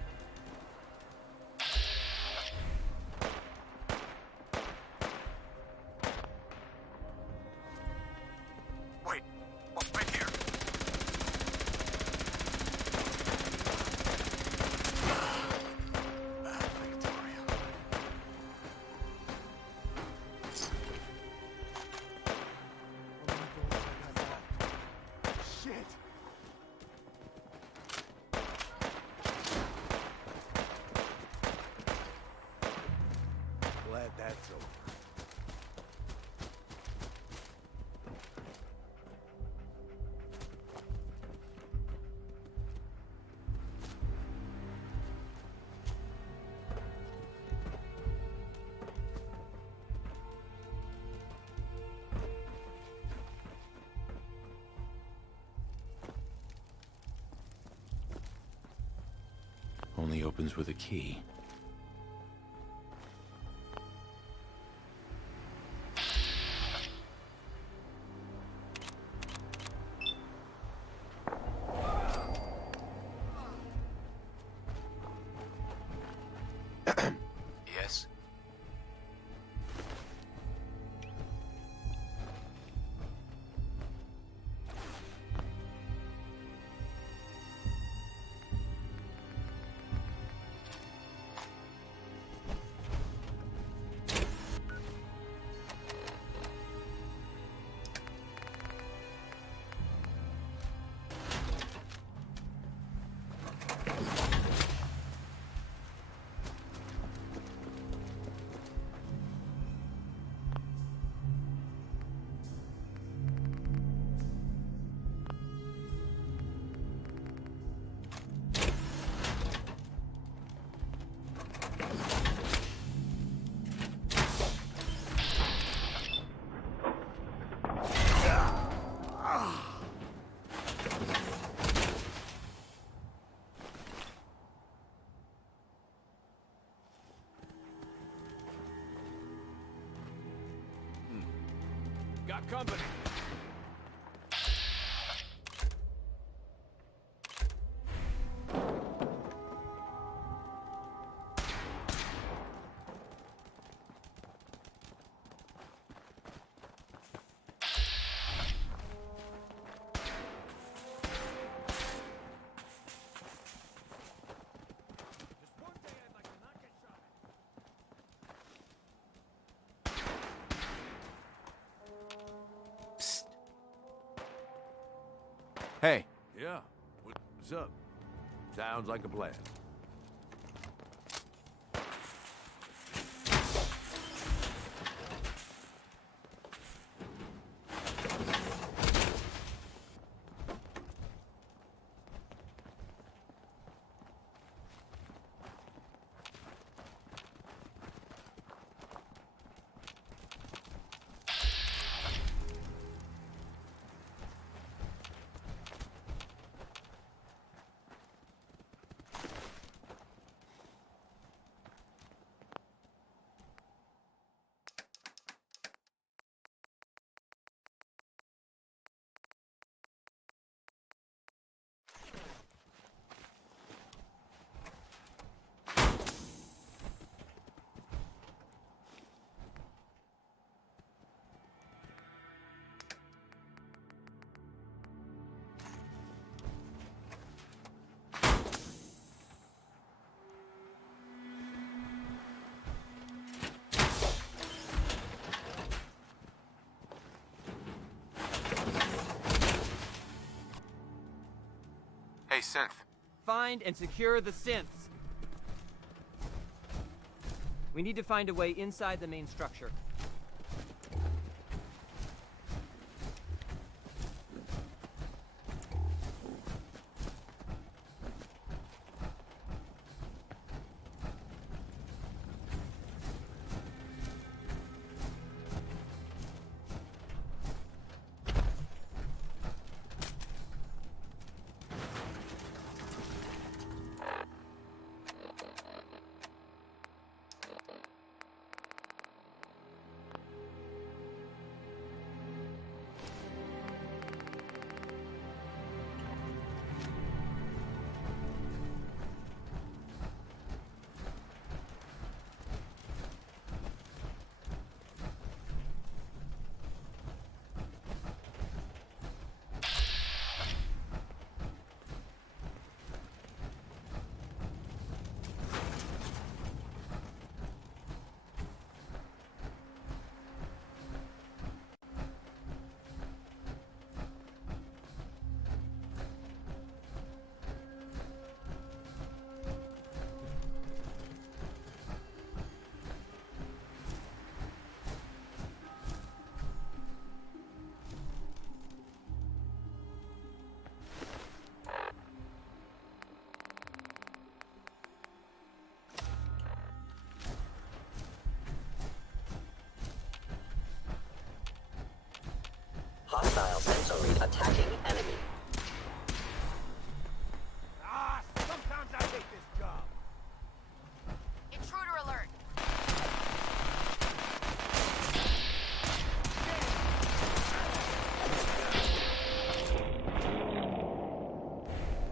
Wait, right here. Shit! Glad that's over. Only opens with a key. Yes? Got company. Hey. Yeah. What's up? Sounds like a plan. Hey, Synth. Find and secure the synths. We need to find a way inside the main structure. attacking enemy. Sometimes I hate this job. Intruder alert.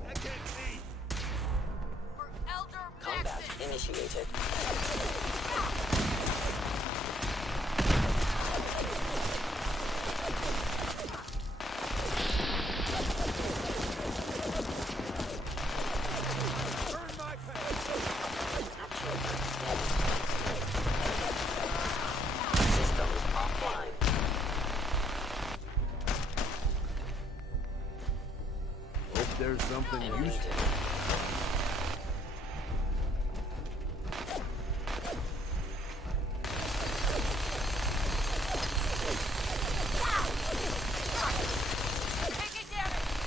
I can't see. For Elder Combat Maxson. initiated. Burn my pants. Systems offline. Hope there's something useful. Taking damage.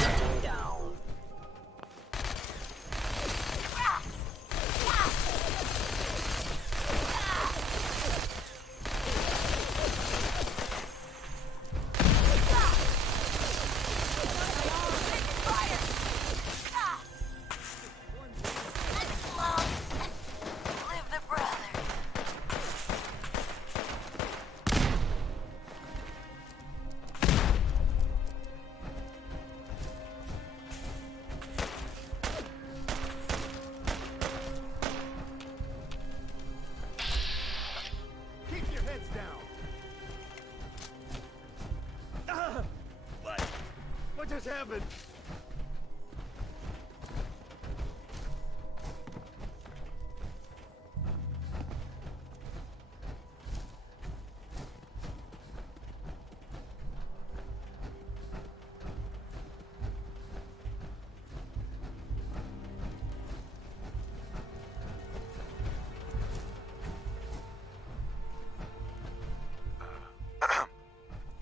Shutting down. Live the brother. Keep your heads down. What? What just happened?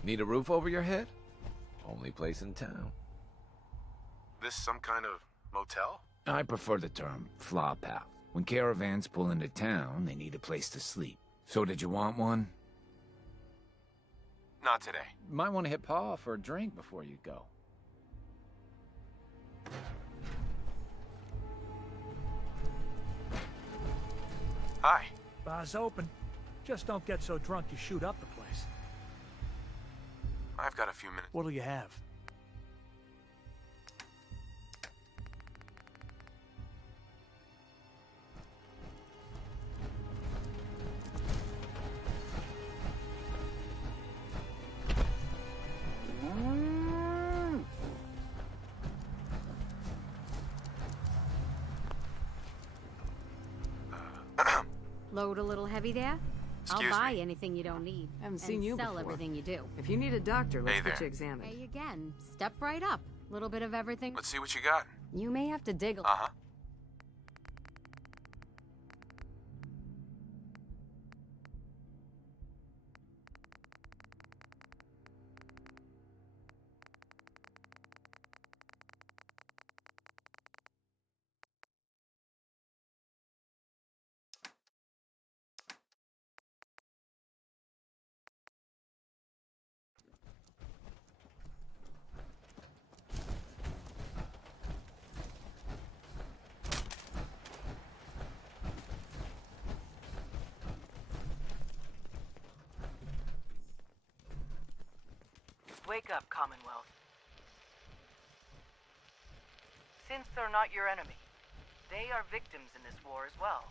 Need a roof over your head? Only place in town. This some kind of motel? I prefer the term flop house. When caravans pull into town, they need a place to sleep. So did you want one? Not today. Might want to hit Pa for a drink before you go. Hi. Bar's open. Just don't get so drunk you shoot up the place. I've got a few minutes. What'll you have? Load a little heavy there? Excuse I'll buy me. anything you don't need. Haven't seen and you sell before. everything you do. If you need a doctor, let's Hey get there. you examined. Hey again. Step right up. Little bit of everything. Let's see what you got. You may have to dig a Uh-huh. Wake up, Commonwealth. Synths are not your enemy. They are victims in this war as well.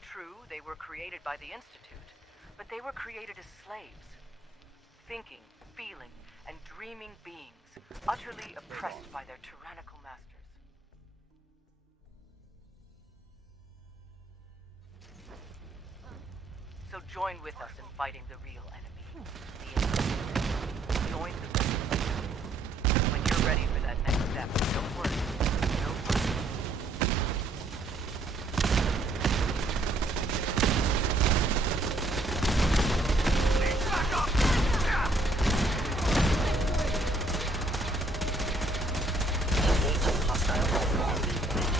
True, they were created by the Institute, but they were created as slaves. Thinking, feeling, and dreaming beings, utterly oppressed by their tyrannical masters. So join with us in fighting the real enemy, the Institute. Join the Resistance. When you're ready for that next step, don't worry. No worry. Engaging hostile platform.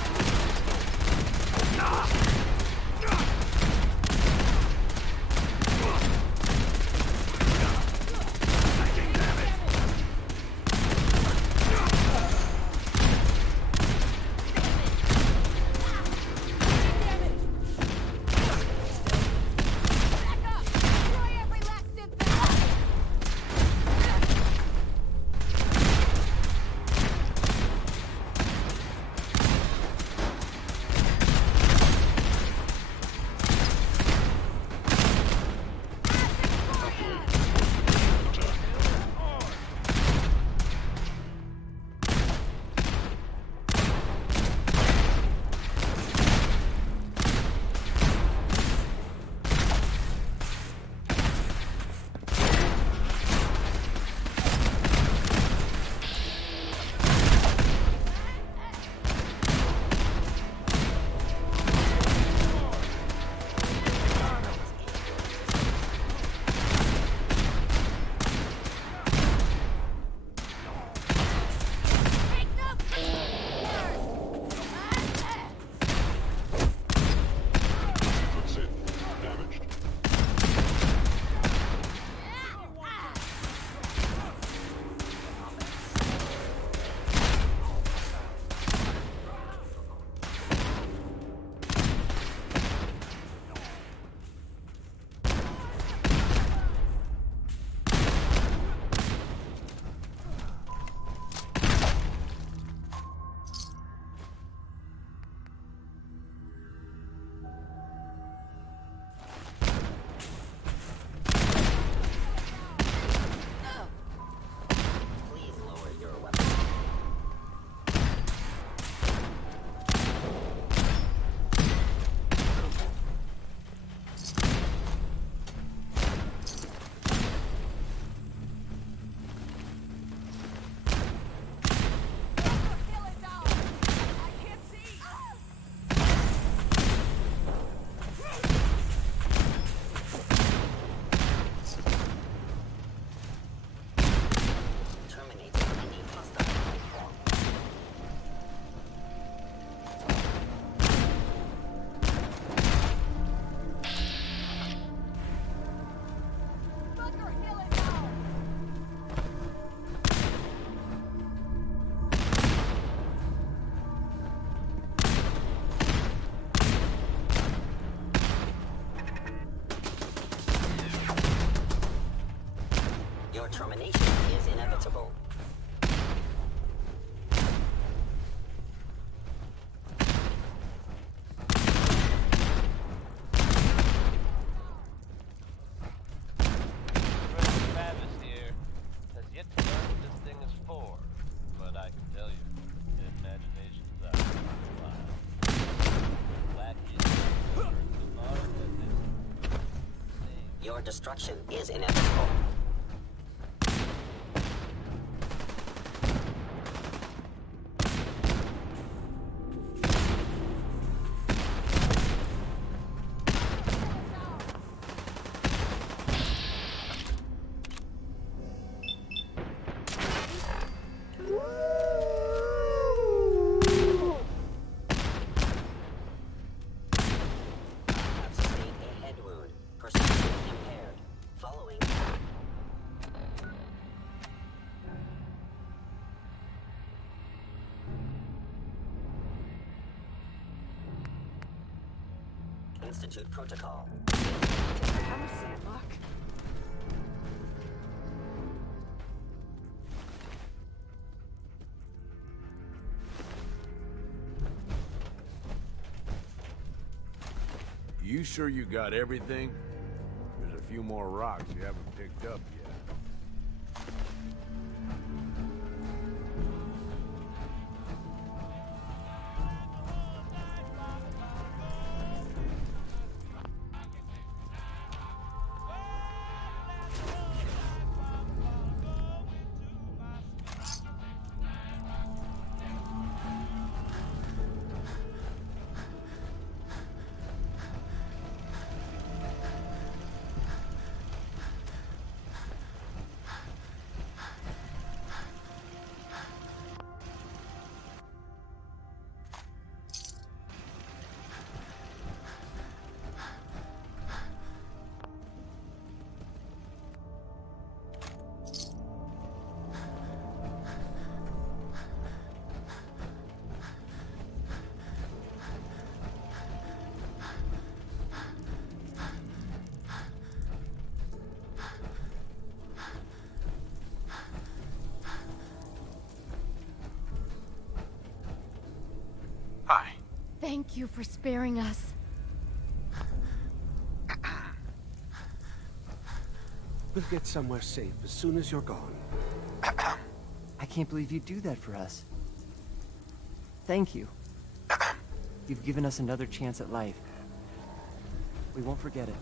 Your termination is inevitable. Travis here has yet to learn what this thing is for, but I can tell you, the imagination's out. Your destruction is inevitable. Institute protocol. Have some luck. You sure you got everything? There's a few more rocks you haven't picked up yet. Thank you for sparing us. We'll get somewhere safe as soon as you're gone. I can't believe you'd do that for us. Thank you. You've given us another chance at life. We won't forget it.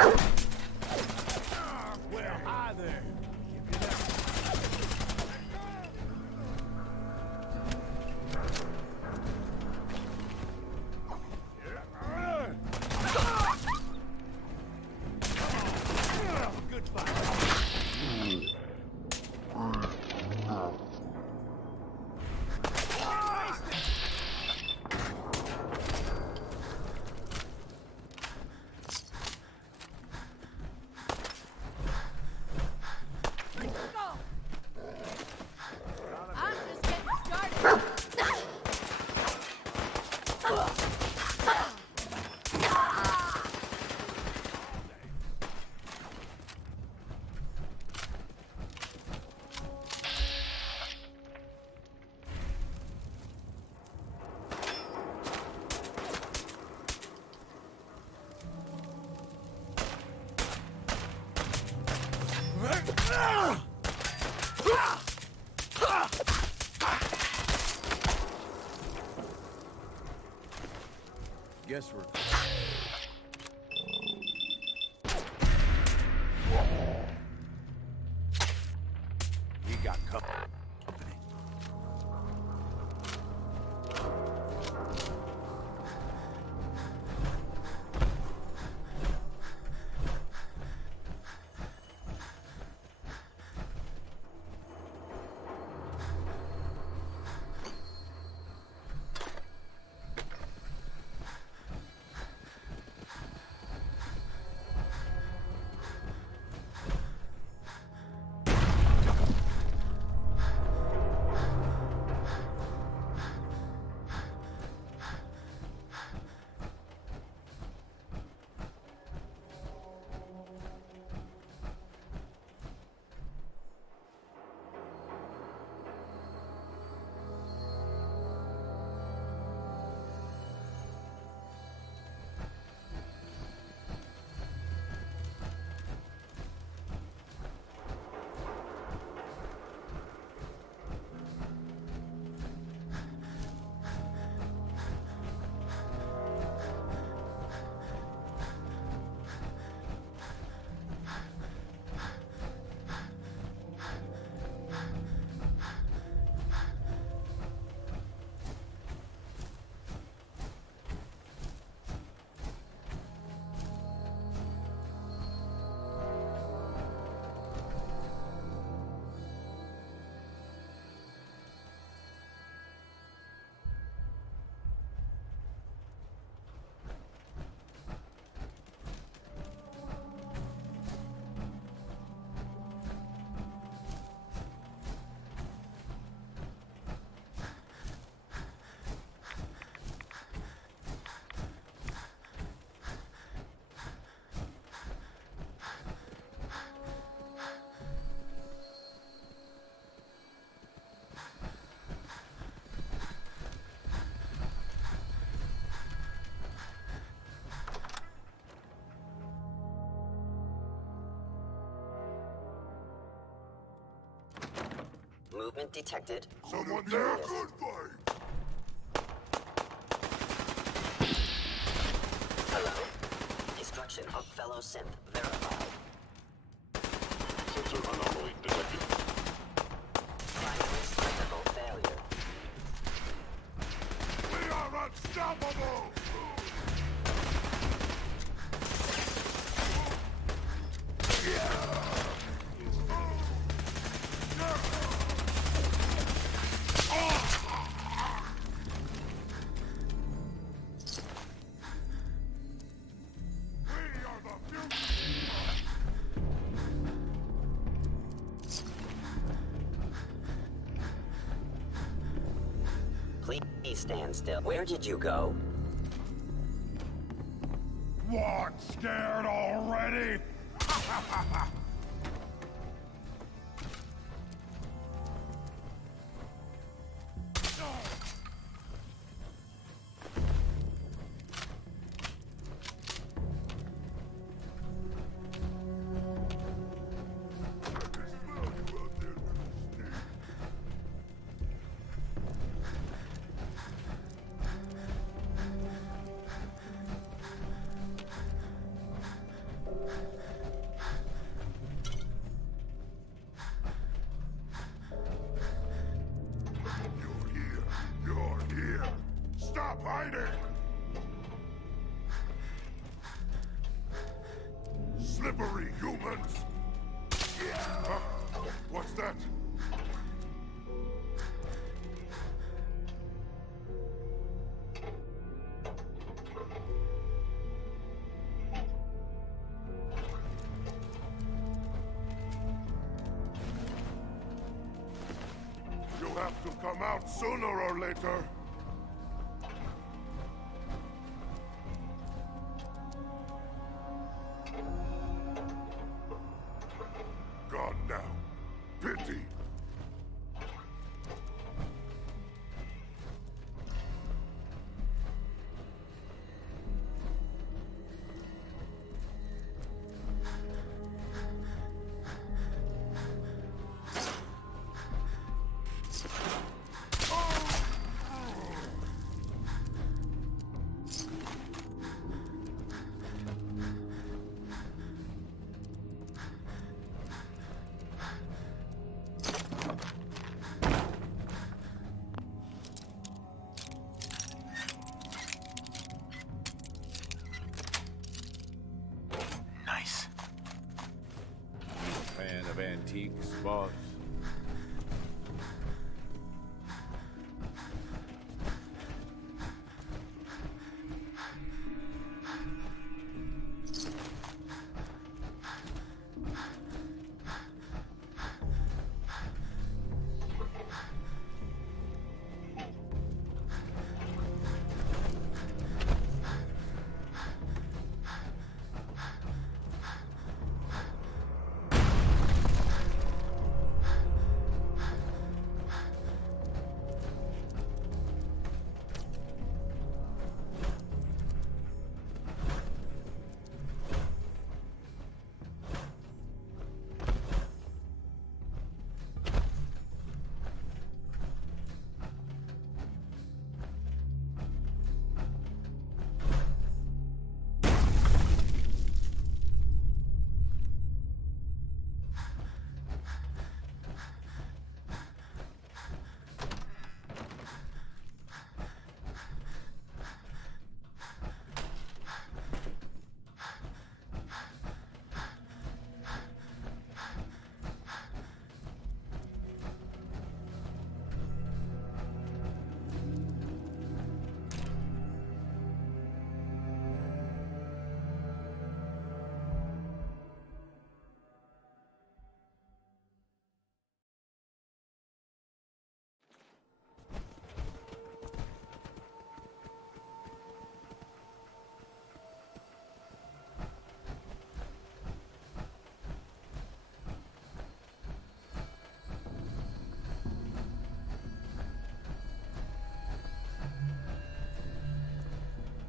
Well, hi there. Good fight. I'm just getting started. Guess we're... We got company. Movement detected. Someone there? Good fight. Hello. Destruction of fellow synth verified. Sensor anomaly detected. Primary cyclical failure. We are unstoppable! Please stand still. Where did you go? What? Scared already? have to come out sooner or later. Gone now. Pity. Nice. Fan of antiques, boss?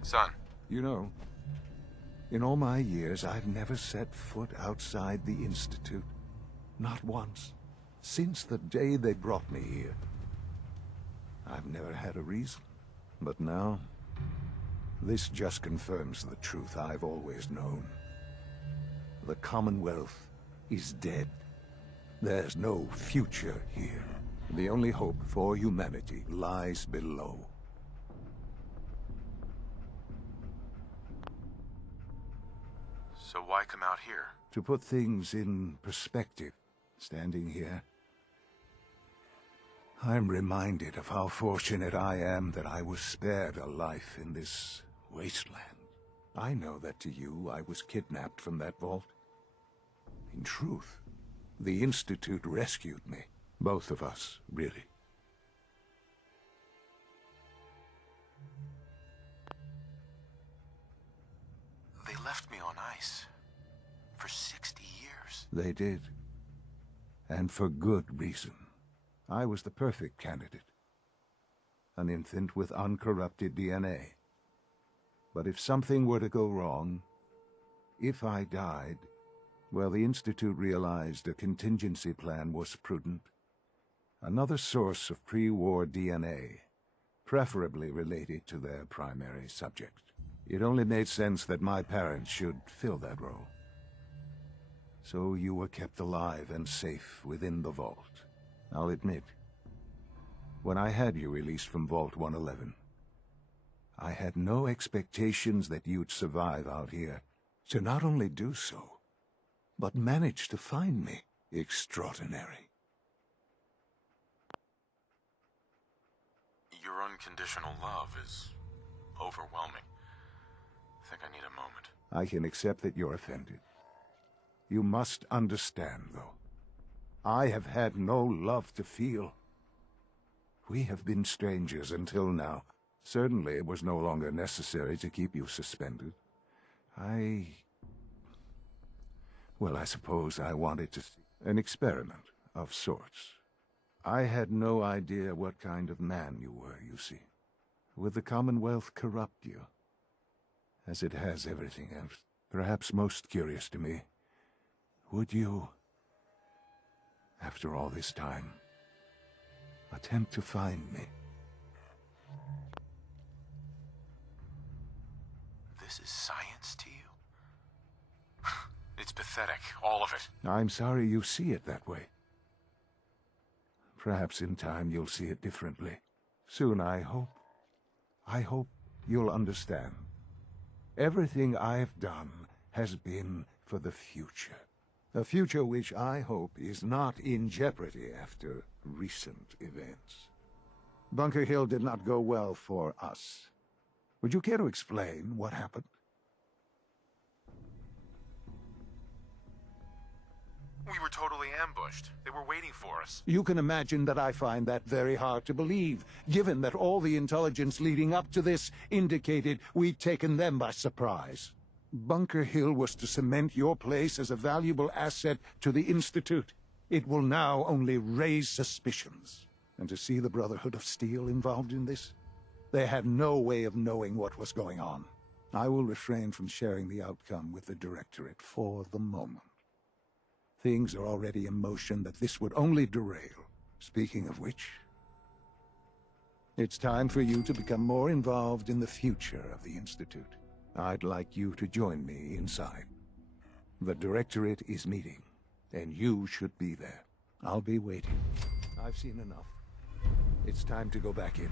Son. You know, in all my years, I've never set foot outside the Institute. Not once. Since the day they brought me here. I've never had a reason. But now, this just confirms the truth I've always known. The Commonwealth is dead. There's no future here. The only hope for humanity lies below. So why come out here? To put things in perspective, standing here, I'm reminded of how fortunate I am that I was spared a life in this wasteland. I know that to you, I was kidnapped from that vault. In truth, the Institute rescued me. Both of us, really. They left me on ice. For 60 years. They did. And for good reason. I was the perfect candidate. An infant with uncorrupted DNA. But if something were to go wrong, if I died, well, the Institute realized a contingency plan was prudent. Another source of pre-war DNA, preferably related to their primary subject. It only made sense that my parents should fill that role. So you were kept alive and safe within the vault. I'll admit, when I had you released from Vault 111, I had no expectations that you'd survive out here. To not only do so, but manage to find me. Extraordinary. Your unconditional love is overwhelming. I think I need a moment. I can accept that you're offended. You must understand, though. I have had no love to feel. We have been strangers until now. Certainly it was no longer necessary to keep you suspended. Well, I suppose I wanted to see an experiment of sorts. I had no idea what kind of man you were, you see. Would the Commonwealth corrupt you? As it has everything else. Perhaps most curious to me, would you, after all this time, attempt to find me? This is science to you? It's pathetic, all of it. I'm sorry you see it that way. Perhaps in time you'll see it differently. Soon, I hope. I hope you'll understand. Everything I've done has been for the future. A future which I hope is not in jeopardy after recent events. Bunker Hill did not go well for us. Would you care to explain what happened? We were totally ambushed. They were waiting for us. You can imagine that I find that very hard to believe, given that all the intelligence leading up to this indicated we'd taken them by surprise. Bunker Hill was to cement your place as a valuable asset to the Institute. It will now only raise suspicions. And to see the Brotherhood of Steel involved in this? They had no way of knowing what was going on. I will refrain from sharing the outcome with the Directorate for the moment. Things are already in motion that this would only derail. Speaking of which, it's time for you to become more involved in the future of the Institute. I'd like you to join me inside. The Directorate is meeting, and you should be there. I'll be waiting. I've seen enough. It's time to go back in.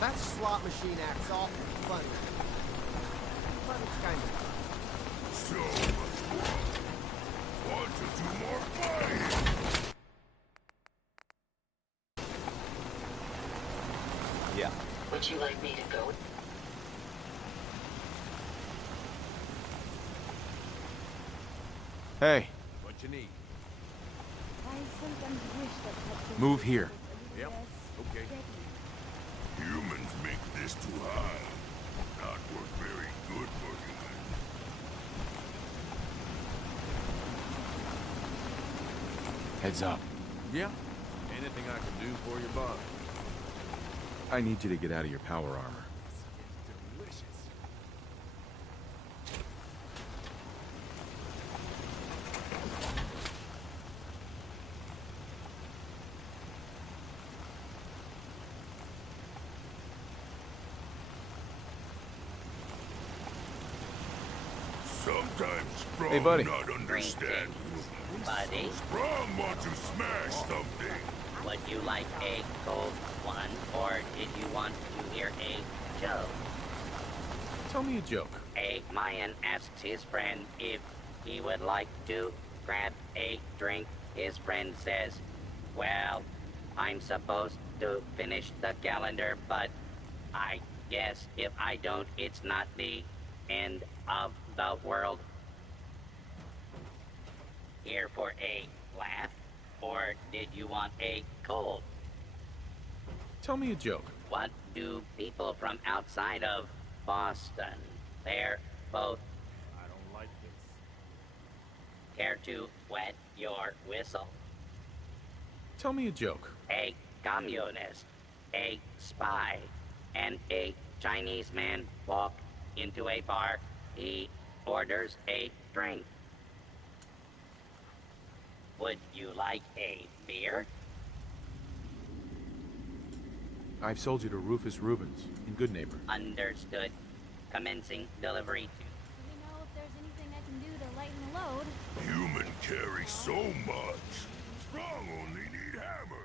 That slot machine acts awfully funny. But it's kind of... So much fun. Want to do more fighting? Yeah. Would you like me to go? Hey, What you need? I sometimes wish that move here. Yep. Okay. Humans make this too high. Not work very good for humans. Heads up. Yeah. Anything I can do for you, Bob? I need you to get out of your power armor. Delicious. Sometimes Sprung Hey, buddy. not understand. Buddy, Sprung want to smash something. would you like a cold one, or did you want to hear a joke? Tell me a joke. A Mayan asks his friend if he would like to grab a drink. His friend says, well, I'm supposed to finish the calendar, but I guess if I don't, it's not the end of the world. Here for a laugh, or did you want a cold? Tell me a joke. What do people from outside of Boston. They're both. I don't like this. Care to wet your whistle? Tell me a joke. A communist, a spy, and a Chinese man walk into a bar. He orders a drink. Would you like a beer? I've sold you to Rufus Rubens in Good Neighbor. Understood. Commencing delivery to. Let me know if there's anything I can do to lighten the load. Human carry so much. Strong only need hammer.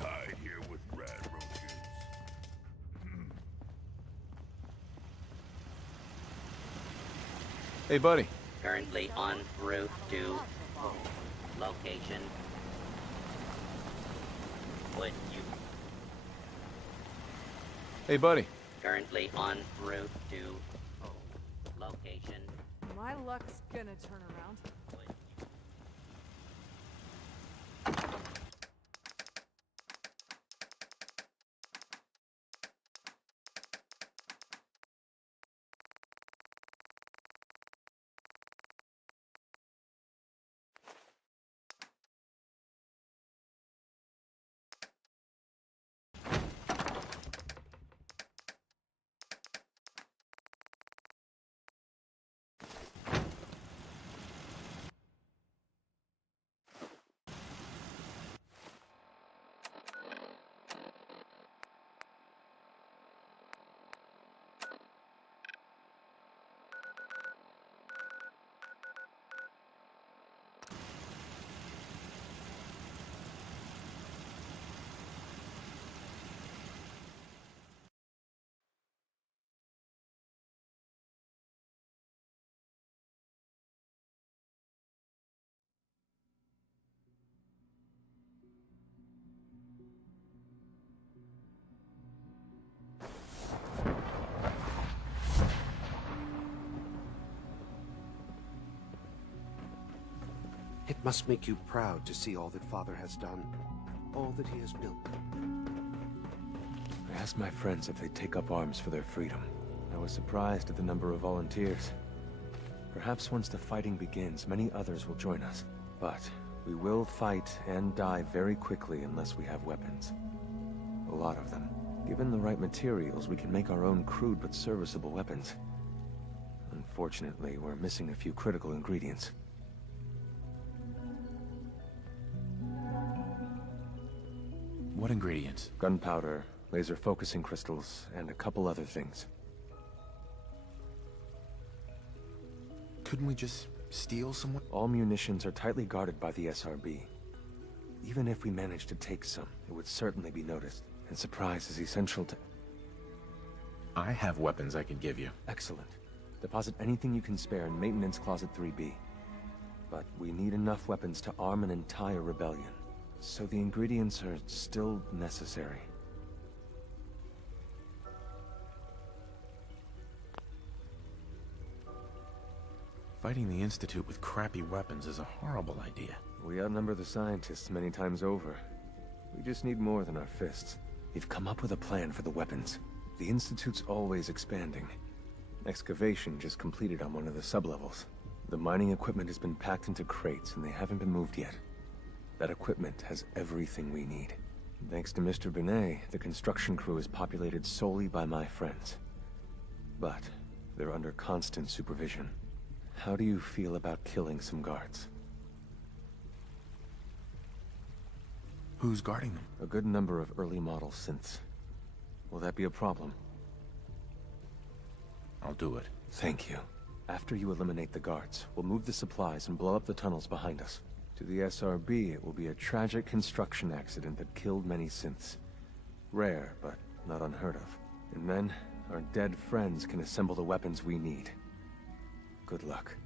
Hide here with rat roaches. Hey, buddy. Currently en route to location. Would you? Hey, buddy. Currently en route to location. My luck's gonna turn around. Must make you proud to see all that Father has done, all that he has built. I asked my friends if they'd take up arms for their freedom. I was surprised at the number of volunteers. Perhaps once the fighting begins, many others will join us. But we will fight and die very quickly unless we have weapons. A lot of them. Given the right materials, we can make our own crude but serviceable weapons. Unfortunately, we're missing a few critical ingredients. What ingredients? Gunpowder, laser focusing crystals, and a couple other things. Couldn't we just steal someone? All munitions are tightly guarded by the SRB. Even if we managed to take some, it would certainly be noticed. And surprise is essential to... I have weapons I can give you. Excellent. Deposit anything you can spare in Maintenance Closet 3B. But we need enough weapons to arm an entire rebellion. So the ingredients are still necessary. Fighting the Institute with crappy weapons is a horrible idea. We outnumber the scientists many times over. We just need more than our fists. We've come up with a plan for the weapons. The Institute's always expanding. Excavation just completed on one of the sublevels. The mining equipment has been packed into crates and they haven't been moved yet. That equipment has everything we need. Thanks to Mr. Binet, the construction crew is populated solely by my friends. But they're under constant supervision. How do you feel about killing some guards? Who's guarding them? A good number of early model synths. Will that be a problem? I'll do it. Thank you. After you eliminate the guards, we'll move the supplies and blow up the tunnels behind us. To the SRB, it will be a tragic construction accident that killed many synths. Rare, but not unheard of. And then, our dead friends can assemble the weapons we need. Good luck.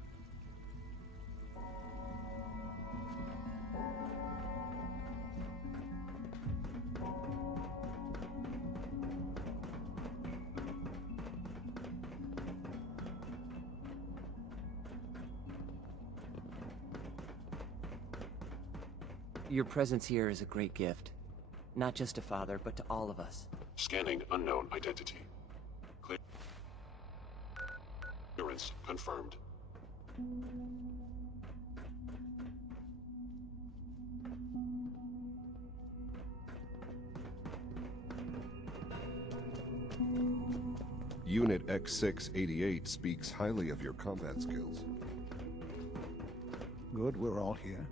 Your presence here is a great gift. Not just to Father, but to all of us. Scanning unknown identity. Clearance confirmed. Unit X688 speaks highly of your combat skills. Good, we're all here.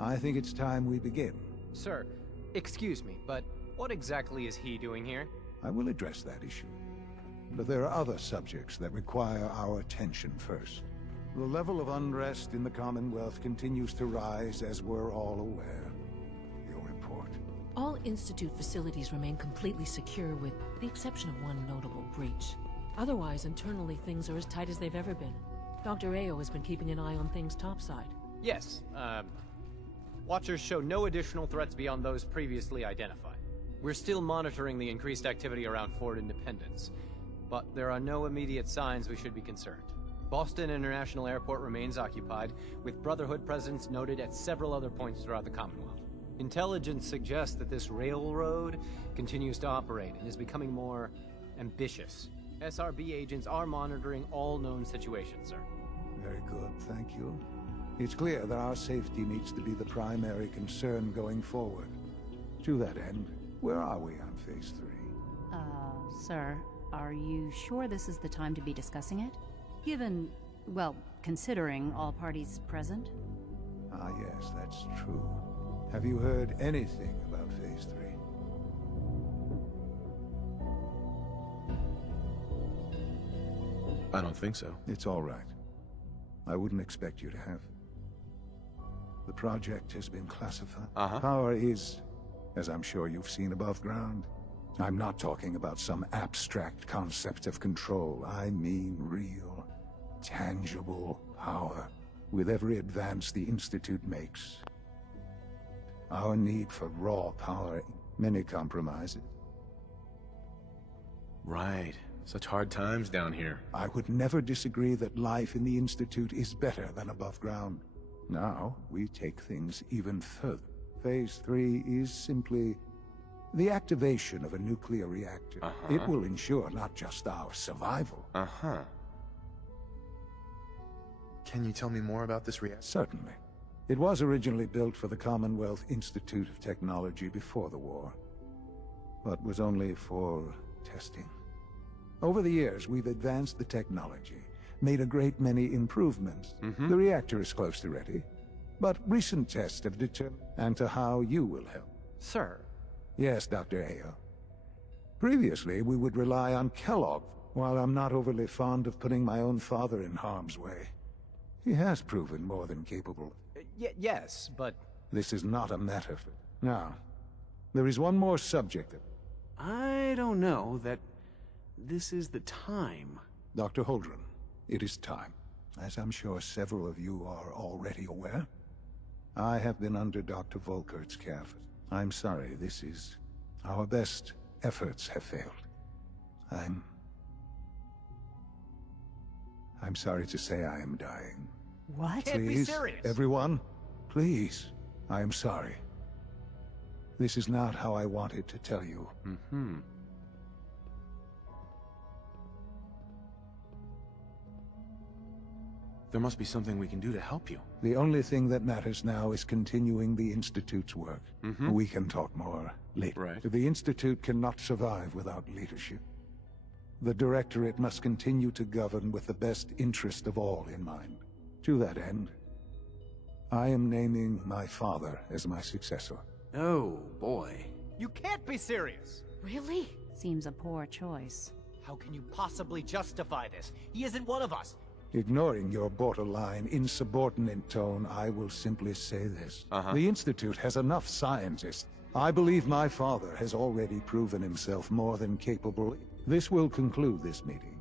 I think it's time we begin. Sir, excuse me, but what exactly is he doing here? I will address that issue. But there are other subjects that require our attention first. The level of unrest in the Commonwealth continues to rise, as we're all aware. Your report. All Institute facilities remain completely secure with the exception of one notable breach. Otherwise, internally, things are as tight as they've ever been. Dr. Ayo has been keeping an eye on things topside. Yes, Watchers show no additional threats beyond those previously identified. We're still monitoring the increased activity around Fort Independence, but there are no immediate signs we should be concerned. Boston International Airport remains occupied, with Brotherhood presence noted at several other points throughout the Commonwealth. Intelligence suggests that this railroad continues to operate and is becoming more ambitious. SRB agents are monitoring all known situations, sir. Very good, thank you. It's clear that our safety needs to be the primary concern going forward. To that end, where are we on Phase 3? Sir, are you sure this is the time to be discussing it? Given, well, considering all parties present? Ah, yes, that's true. Have you heard anything about Phase 3? I don't think so. It's all right. I wouldn't expect you to have. The project has been classified. Power is, as I'm sure you've seen above ground. I'm not talking about some abstract concept of control. I mean real, tangible power. With every advance the Institute makes, our need for raw power, many compromises. Right. Such hard times down here. I would never disagree that life in the Institute is better than above ground. Now, we take things even further. Phase 3 is simply the activation of a nuclear reactor. It will ensure not just our survival. Can you tell me more about this reactor? Certainly. It was originally built for the Commonwealth Institute of Technology before the war, but was only for testing. Over the years, we've advanced the technology, made a great many improvements. The reactor is close to ready, but recent tests have determined and to how you will help. Sir. Yes, Dr. Ayo. Previously, we would rely on Kellogg. While I'm not overly fond of putting my own father in harm's way, he has proven more than capable. Yes, but... This is not a metaphor. Now, there is one more subject. I don't know that this is the time. Dr. Holdren, it is time. As I'm sure several of you are already aware, I have been under Dr. Volkert's care. I'm sorry, this is... Our best efforts have failed. I'm sorry to say I am dying. What? Can't be serious. Everyone, please. I am sorry. This is not how I wanted to tell you. There must be something we can do to help you. The only thing that matters now is continuing the Institute's work. We can talk more later. Right. The Institute cannot survive without leadership. The Directorate must continue to govern with the best interest of all in mind. To that end, I am naming my father as my successor. Oh, boy. You can't be serious! Really? Seems a poor choice. How can you possibly justify this? He isn't one of us! Ignoring your borderline, insubordinate tone, I will simply say this. The Institute has enough scientists. I believe my father has already proven himself more than capable. This will conclude this meeting.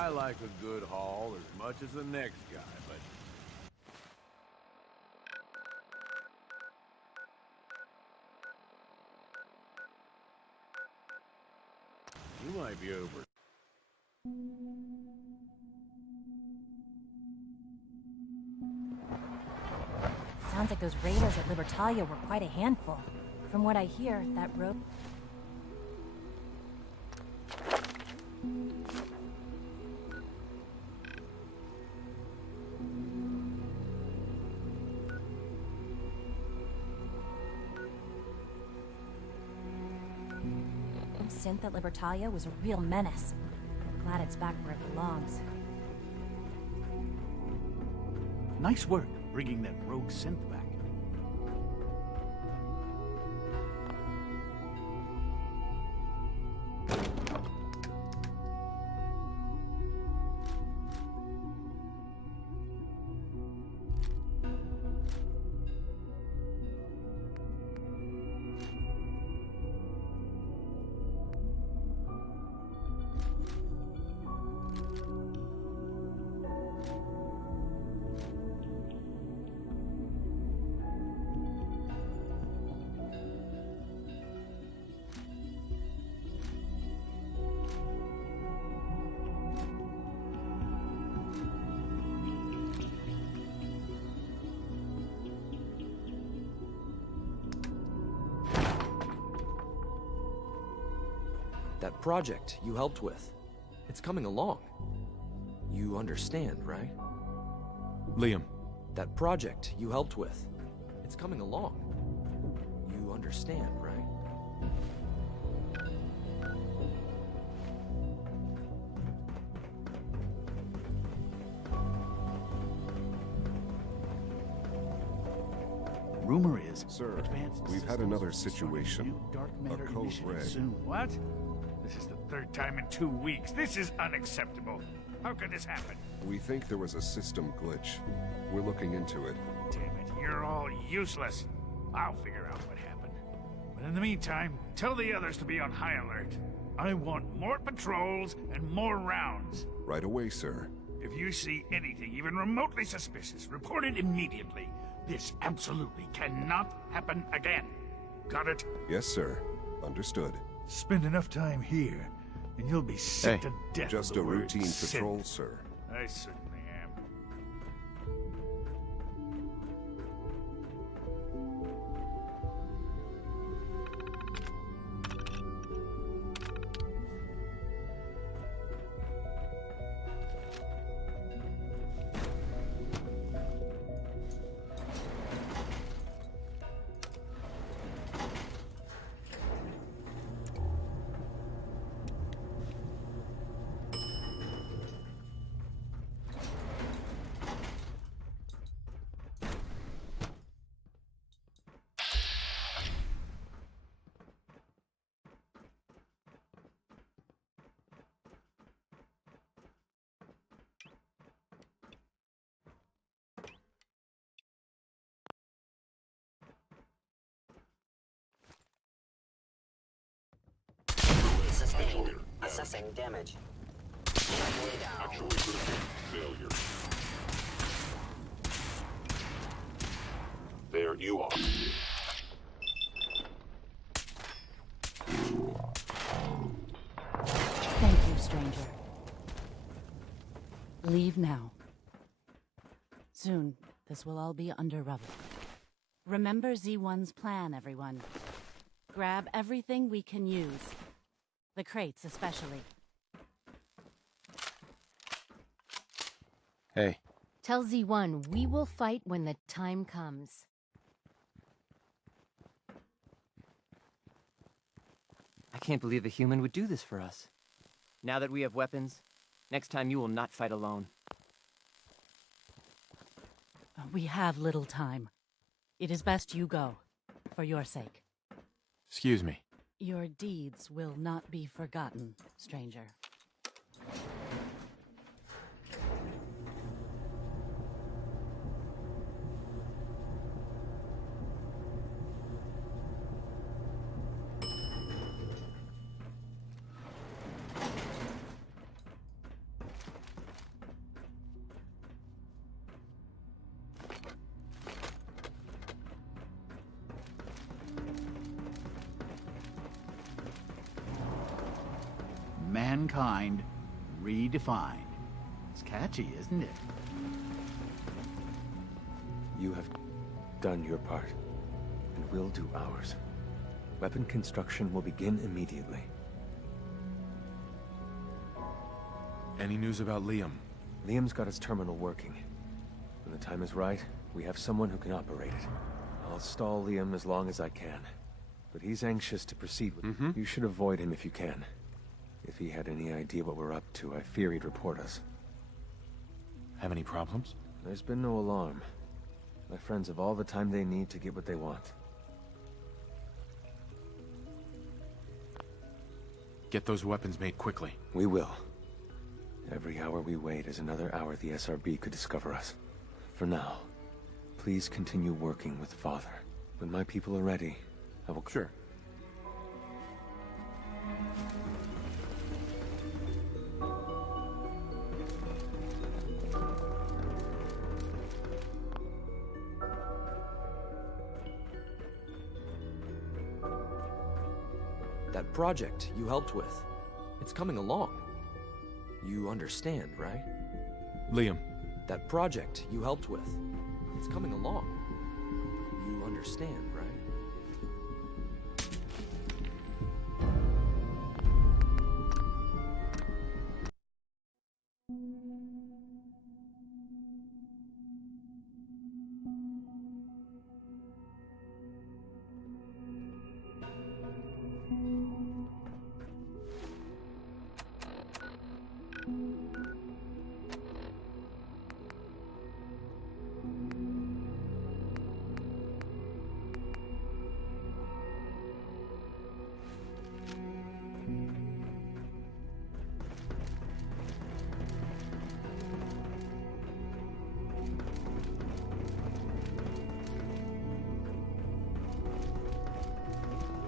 I like a good haul as much as the next guy, but... You might be over. Sounds like those raiders at Libertalia were quite a handful. From what I hear, that road... synth at Libertalia was a real menace. Glad it's back where it belongs. Nice work bringing that rogue synth back. That project you helped with, it's coming along. You understand, right? Liam. That project you helped with, it's coming along. You understand, right? Rumor is, sir, we've had another situation. A code red. Soon. What? This is the third time in 2 weeks. This is unacceptable. How could this happen? We think there was a system glitch. We're looking into it. Damn it, you're all useless. I'll figure out what happened. But in the meantime, tell the others to be on high alert. I want more patrols and more rounds. Right away, sir. If you see anything even remotely suspicious, report it immediately. This absolutely cannot happen again. Got it? Yes, sir. Understood. Spend enough time here, and you'll be sick to death. Just of the a word routine synth. patrol, sir. I certainly am. Sustained. Assessing damage. Actually failure. There you are. Thank you, stranger. Leave now. Soon, this will all be under rubble. Remember Z1's plan, everyone. Grab everything we can use. The crates, especially. Hey. Tell Z1 we will fight when the time comes. I can't believe a human would do this for us. Now that we have weapons, next time you will not fight alone. We have little time. It is best you go, for your sake. Excuse me. Your deeds will not be forgotten, stranger. mankind redefined. It's catchy, isn't it? You have done your part, and we'll do ours. Weapon construction will begin immediately. Any news about Liam? Liam's got his terminal working. When the time is right, we have someone who can operate it. I'll stall Liam as long as I can. But he's anxious to proceed with it. You should avoid him if you can. If he had any idea what we're up to, I fear he'd report us. Have any problems? There's been no alarm. My friends have all the time they need to get what they want. Get those weapons made quickly. We will. Every hour we wait is another hour the SRB could discover us. For now, please continue working with Father. When my people are ready, I will... Sure. That project you helped with, it's coming along. You understand, right? Liam. That project you helped with, it's coming along. You understand, right?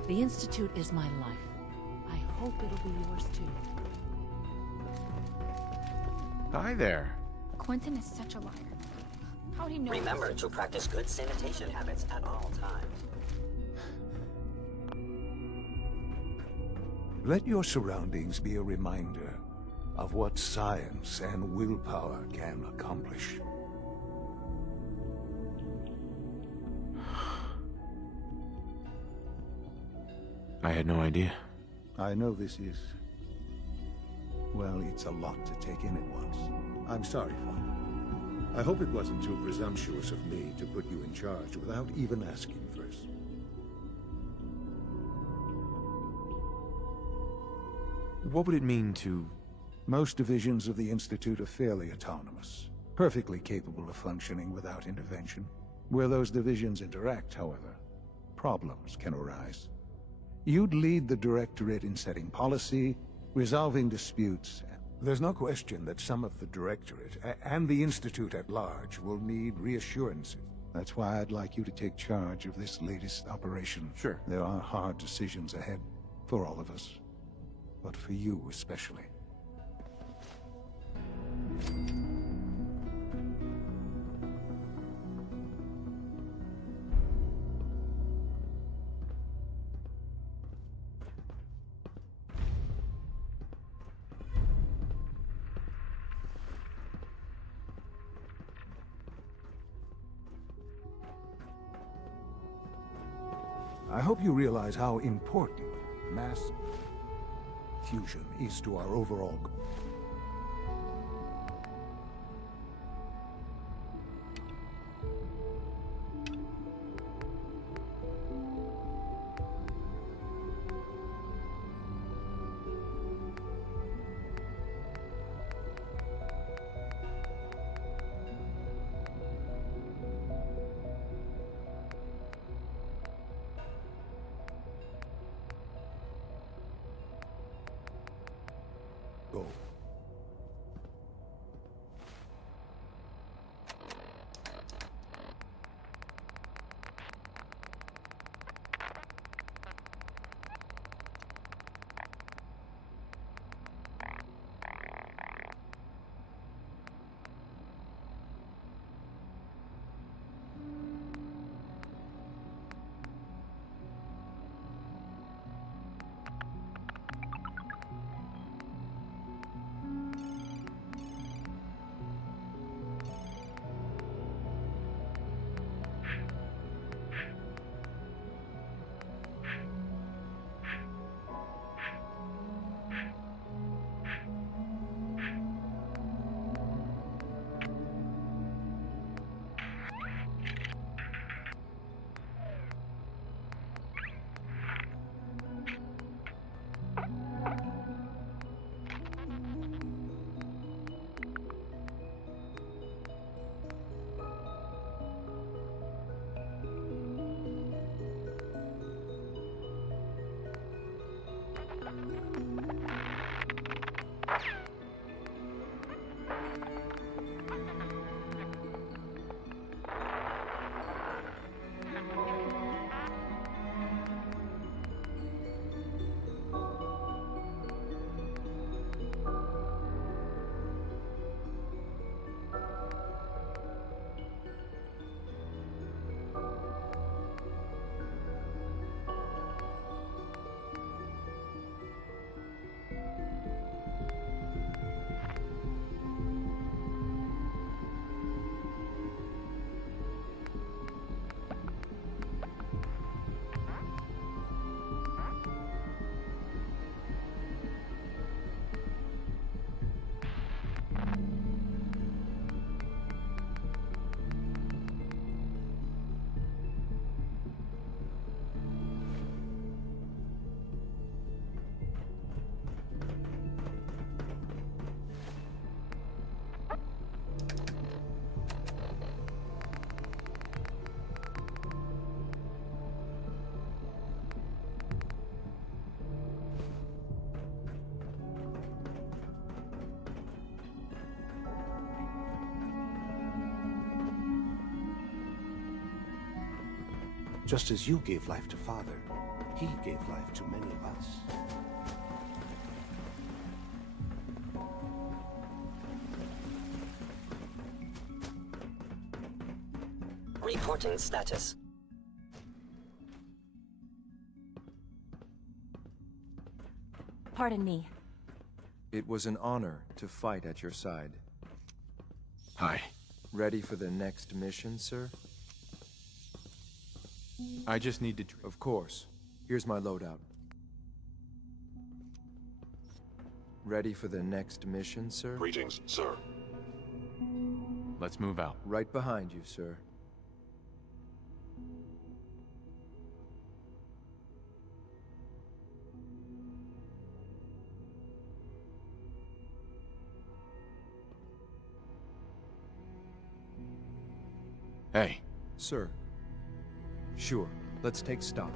The Institute is my life. I hope it'll be yours too. Hi there. Quentin is such a liar. How'd he know? Remember to practice good sanitation habits at all times. Let your surroundings be a reminder of what science and willpower can accomplish. I had no idea. I know this is... well, it's a lot to take in at once. I'm sorry, Father. I hope it wasn't too presumptuous of me to put you in charge without even asking first. What would it mean to... Most divisions of the Institute are fairly autonomous, perfectly capable of functioning without intervention. Where those divisions interact, however, problems can arise. You'd lead the Directorate in setting policy, resolving disputes. There's no question that some of the Directorate, and the Institute at large, will need reassurances. That's why I'd like you to take charge of this latest operation. Sure. There are hard decisions ahead, for all of us. But for you especially. I hope you realize how important mass fusion is to our overall goal. Goal. Just as you gave life to Father, he gave life to many of us. Reporting status. Pardon me. It was an honor to fight at your side. Hi. Ready for the next mission, sir? I just need to... Of course. Here's my loadout. Ready for the next mission, sir? Greetings, sir. Let's move out. Right behind you, sir. Hey. Sir. Sure. Let's take stock.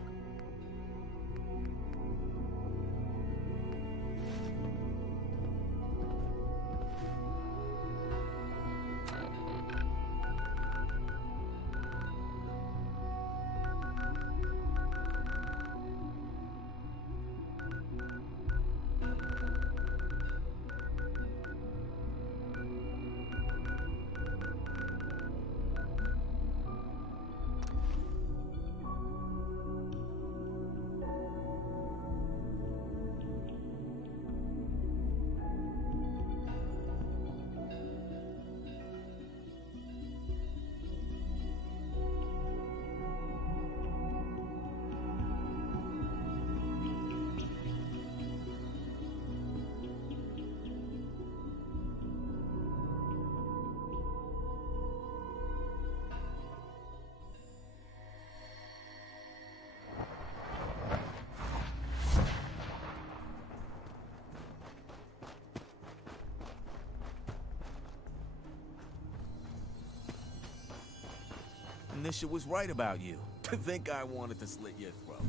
Nisha was right about you. To think I wanted to slit your throat.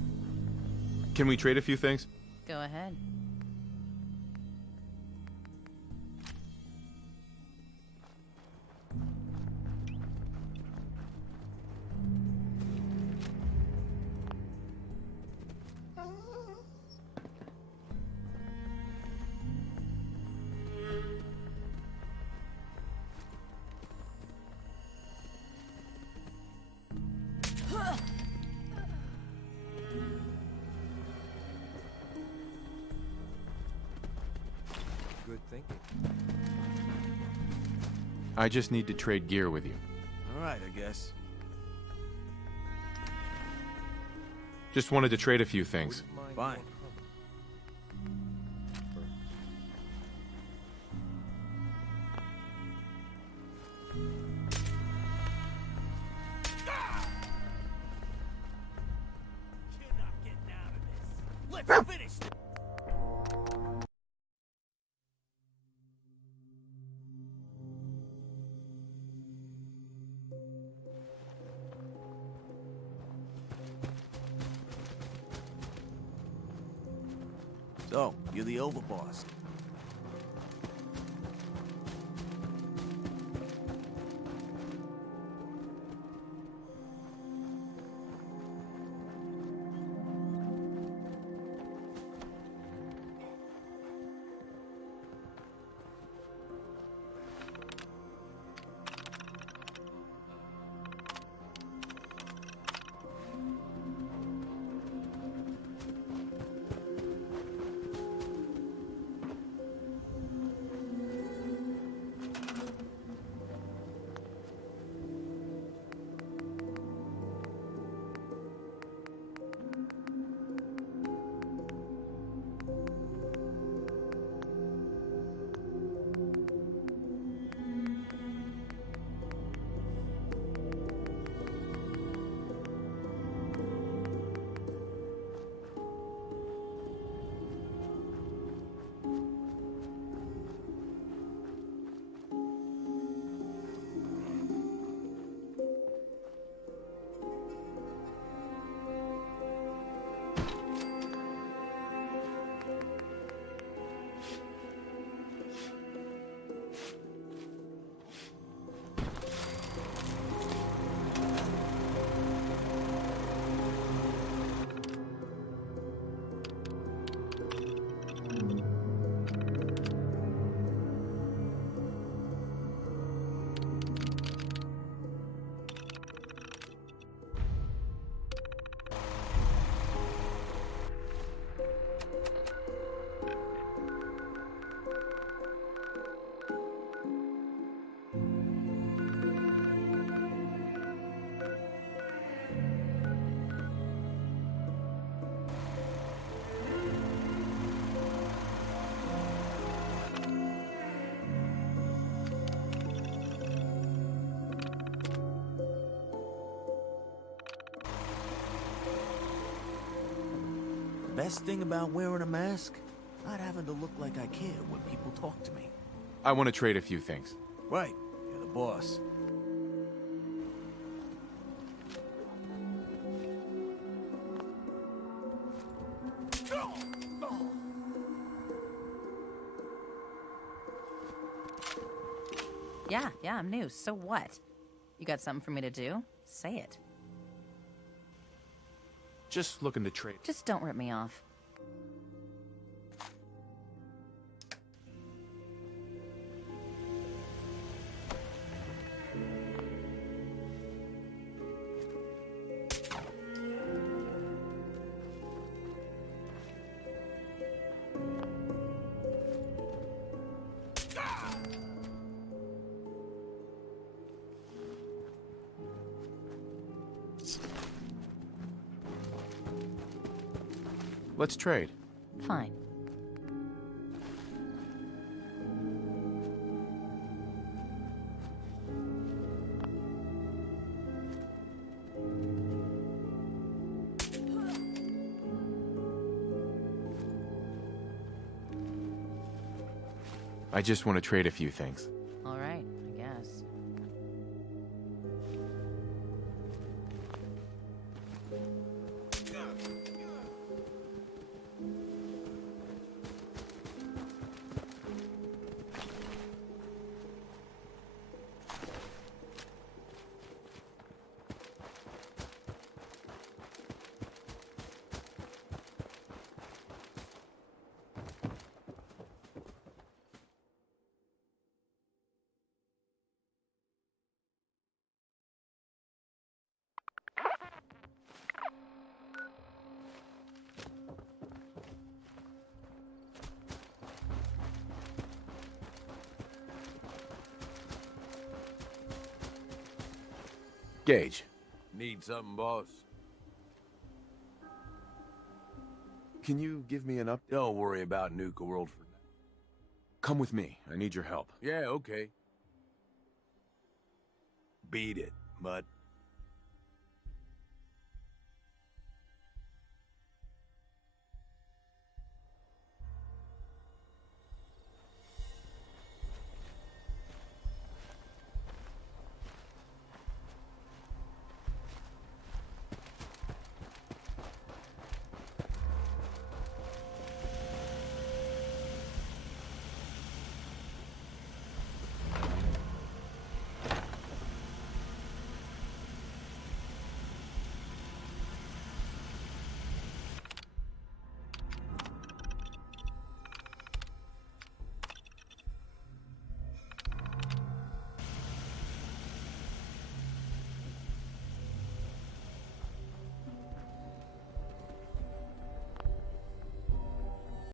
Can we trade a few things? Go ahead. Good thinking. I just need to trade gear with you. All right, I guess. Just wanted to trade a few things. Fine. Let's finish this. So, you're the overboss. best thing about wearing a mask? Not having to look like I care when people talk to me. I want to trade a few things. Right. You're the boss. Yeah, I'm new. So what? You got something for me to do? Say it. Just looking to trade. Just don't rip me off. Let's trade. Fine. I just want to trade a few things. All right, I guess. Gage. Need something, boss? Can you give me an up? Don't worry about Nuka World for now. Come with me. I need your help. Yeah, okay. Beat it, mutt.